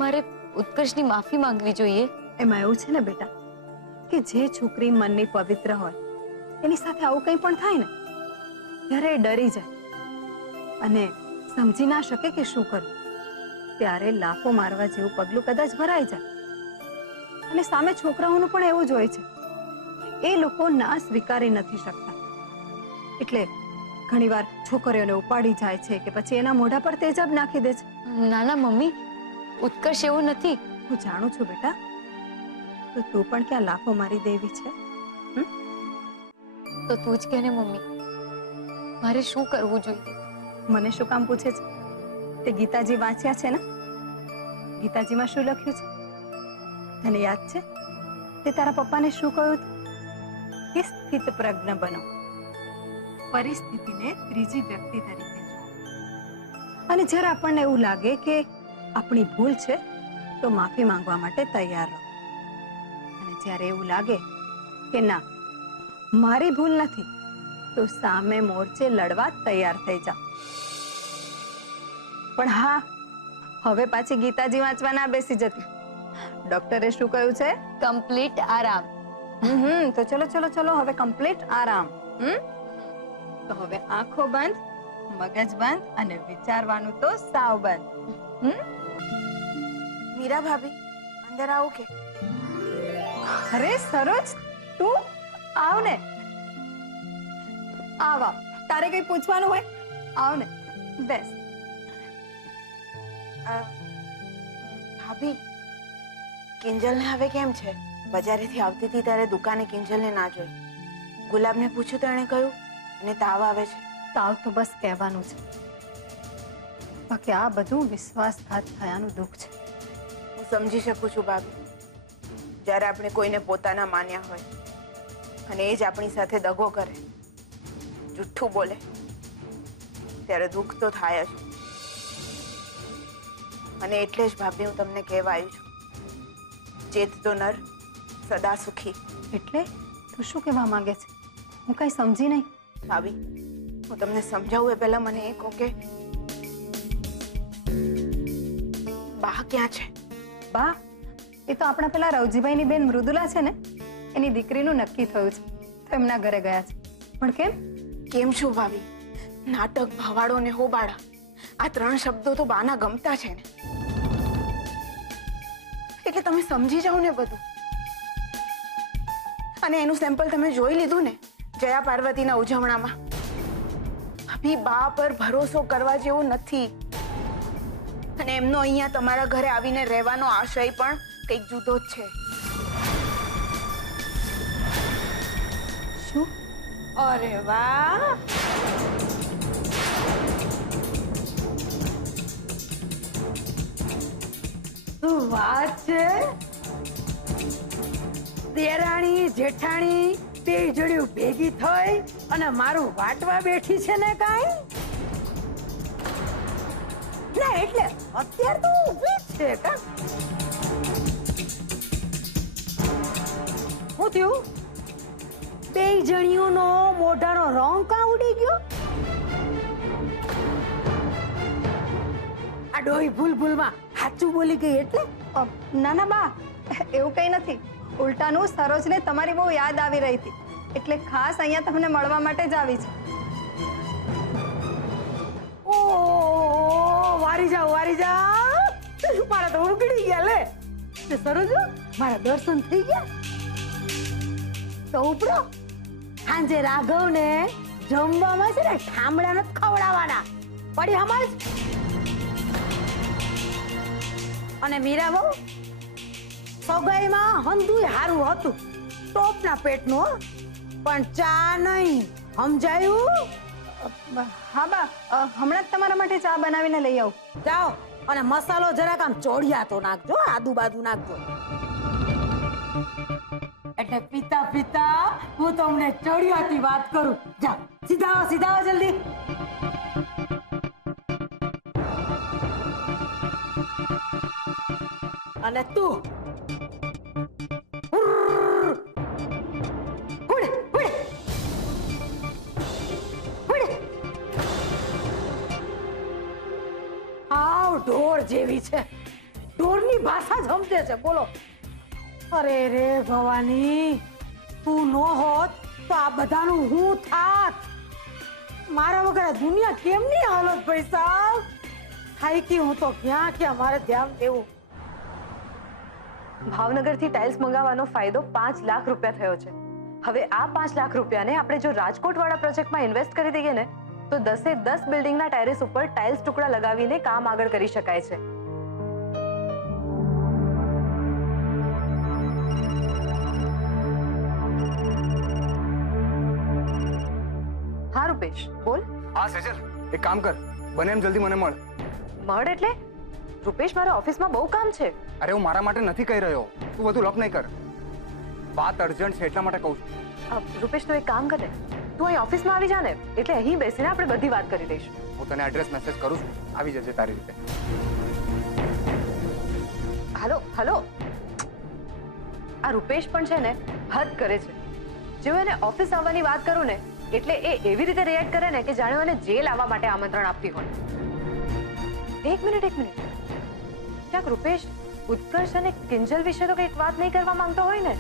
મારે ઉત્કર્ષની માફી માંગવી જોઈએ? એમાં એવું છે ને બેટા, કે જે છોકરી મનની પવિત્ર હોય એની સાથે આવું કંઈ પણ થાય ને ત્યારે એ ડરી જાય અને સમજી ના શકે કે શું કરવું. ત્યારે લાફો મારવા જેવું પગલું કદાચ ભરાઈ જાય. અને સામે છોકરાઓનું પણ એવું જ હોય છે, એ લોકો ના સ્વીકારી નથી શકતા. એટલે ઘણીવાર છોકરીઓને ઉપાડી જાય છે કે પછી એના મોઢા પર તેજાબ નાખી દે છે. ના ના મમ્મી, ઉત્કર્ષ એવું નથી. હું જાણું છું બેટા, તો તું પણ ક્યાં લાફો મારી દેવી છે? તો તું જ કહે ને મમ્મી, મારે શું કરવું જોઈએ? મને શું કામ પૂછે છે? તે ગીતાજી વાંચ્યા છે ને? ગીતાજીમાં શું લખ્યું છે તને યાદ છે? તે તારા પપ્પાને શું કહ્યું હતું? કે સ્થિત પ્રજ્ઞ બનો, પરિસ્થિતિને ત્રીજી વ્યક્તિ તરીકે જુઓ. અને જ્યારે આપણને એવું લાગે કે આપણી ભૂલ છે તો માફી માંગવા માટે તૈયાર રહો. અને જ્યારે એવું લાગે કે ના મારી ભૂલ નથી તો સામે મોરચે લડવા તૈયાર થઈ જાઓ. પણ હા, હવે પાછી ગીતાજી વાંચવા ના બેસી જતી. ડોક્ટરે શું કહ્યું છે? કમ્પ્લીટ આરામ. તો ચલો ચલો ચલો, હવે કમ્પ્લીટ આરામ. તો હવે આંખો બંધ, મગજ બંધ અને વિચારવાનું તો સાવ બંધ. મીરા ભાભી, અંદર આવું કે? અરે સરોજ, તું આવ ને. આવ આવ, તારે કઈ પૂછવાનું હોય આવ ને, બેસ. ભાભી, કિંજલને હવે કેમ છે? બજારેથી આવતી હતી ત્યારે દુકાને કિંજલને ના જોઈ. ગુલાબને પૂછ્યું તો એણે કહ્યું એને તાવ આવે છે. તાવ તો બસ કહેવાનું છે, બાકી આ બધું વિશ્વાસઘાત થયાનું દુઃખ છે. હું સમજી શકું છું ભાભી, જ્યારે આપણે કોઈને પોતાના માન્યા હોય અને એ જ આપણી સાથે દગો કરે, જુઠ્ઠું બોલે, ત્યારે દુઃખ તો થાય જ. અને એટલે જ ભાભી હું તમને કહેવા આવી છું, ચેત તો નર સદા સુખી. એટલે તું શું કહેવા માંગે છે? હું કઈ સમજી નહીં. ભાભી, હું તમને સમજાવું એ પહેલા મને એ કહો કે બા ક્યાં છે? બા, એ તો આપણા પેલા રવજીભાઈની બેન મૃદુલા છે ને, એની દીકરીનું નક્કી થયું છે તો એમના ઘરે ગયા છે. પણ કેમ? કેમ શું ભાભી? નાટક, ભવાડો ને હોબાળા, આ 3 શબ્દો તો બાના ગમતા છે ને, એટલે તમે સમજી જાઓ ને બધું. અને એનું સેમ્પલ તમે જોઈ લીધું ને જયા પાર્વતીના ઉજવણામાં. ભાભી, બા પર ભરોસો કરવા જેવું નથી. અને એમનો અહીંયા તમારા ઘરે આવીને રહેવાનો આશય પણ કંઈક જુદો જ છે. શું? અરે વાહ! શું વાત છે? દેરાણી જેઠાણી બે જોડ્યું ભેગી થઈ અને મારું વાટવા બેઠી છે ને કાઈ? ના એટલે અત્યારે તો ઊભી જ છે કા? શું થયું? બે જણીઓનો મોઢાનો રંગ કા ઉડી ગયો? આ ડોહી ભૂલમાં સાચું બોલી ગઈ એટલે? ના ના બા, એવું કંઈ નથી. ઉલટાનું સરોજને તમારી બહુ યાદ આવી રહી હતી, એટલે ખાસ અહીંયા તમને મળવા માટે જ આવી છે. ઓ વારી જાઓ મારા તો ઉગડી ગયા લે. સરોજો મારા દર્શન થઈ ગયા. તો ઉપડો, સાંજે રાઘવ ને જમવામાં છે ને ઠામડા નથી ખવડાવવાના, પડી સમજ? અને મીરા બહુ સગાઈમાં હંધુય હારું હતું, ટોપના પેટનું હો, પણ ચા નહીં, સમજાયું? હા બા, હમણાં જ તમારા માટે ચા બનાવીને લઈ આવું. જાઓ અને મસાલો જરાક આમ ચોડિયા તો નાખજો, આદુ બાદુ નાખજો. એટલે પીતા પીતા હું તમને ચોડિયાથી વાત કરું. જાઓ સીધા આવો જલ્દી. અને તું ઢોર જેવી છે, ઢોરની ભાષા જ સમજે છે. બોલો. અરે રે ભવાની, તું નો હોત તો આ બધાનું હું થાત. મારા વગર આ દુનિયા કેમની હાલત ભાઈ સાહેબ? થાકી હું તો ક્યાં મારે ધ્યાન દેવું. ભાવનગરથી ટાઇલ્સ મંગાવવાનો ફાયદો 5 લાખ રૂપિયા થયો છે. હવે આ 5 લાખ રૂપિયાને આપણે જો રાજકોટ વાળા પ્રોજેક્ટમાં ઇન્વેસ્ટ કરી દઈએ ને, તો 10 બિલ્ડિંગના ટેરેસ ઉપર ટાઇલ્સ ટુકડા લગાવીને કામ આગળ કરી શકાય છે. હા રૂપેશ, બોલ. હા સેજલ, એક કામ કર, બને એમ જલ્દી મને મળ. મળ એટલે? રૂપેશ, મારા ઓફિસમાં બહુ કામ છે. અરે હું મારા માટે નથી કહી રહ્યો, તું વધુ લપ નહીં કર. વાત અર્જન્ટ છે એટલા માટે કહું છું. રૂપેશ, તું એક કામ કર ને, તું અહીં ઓફિસમાં આવી જા ને, એટલે અહીં બેસીને આપણે બધી વાત કરી લઈશું. હું તને એડ્રેસ મેસેજ કરું છું, આવી જજે તારી રીતે. હલો. આ રૂપેશ પણ છે ને હદ કરે છે. જો એને ઓફિસ આવવાની વાત કરું ને, એટલે એ એવી રીતે રિએક્ટ કરે ને કે જાણે એને જેલ આવવા માટે આમંત્રણ આપતી હોય. એક મિનિટ. ક્યાંક રૂપેશ ઉત્કર્ષ અને કિંજલ વિશે તો કંઈક વાત નહીં કરવા માંગતો હોય ને?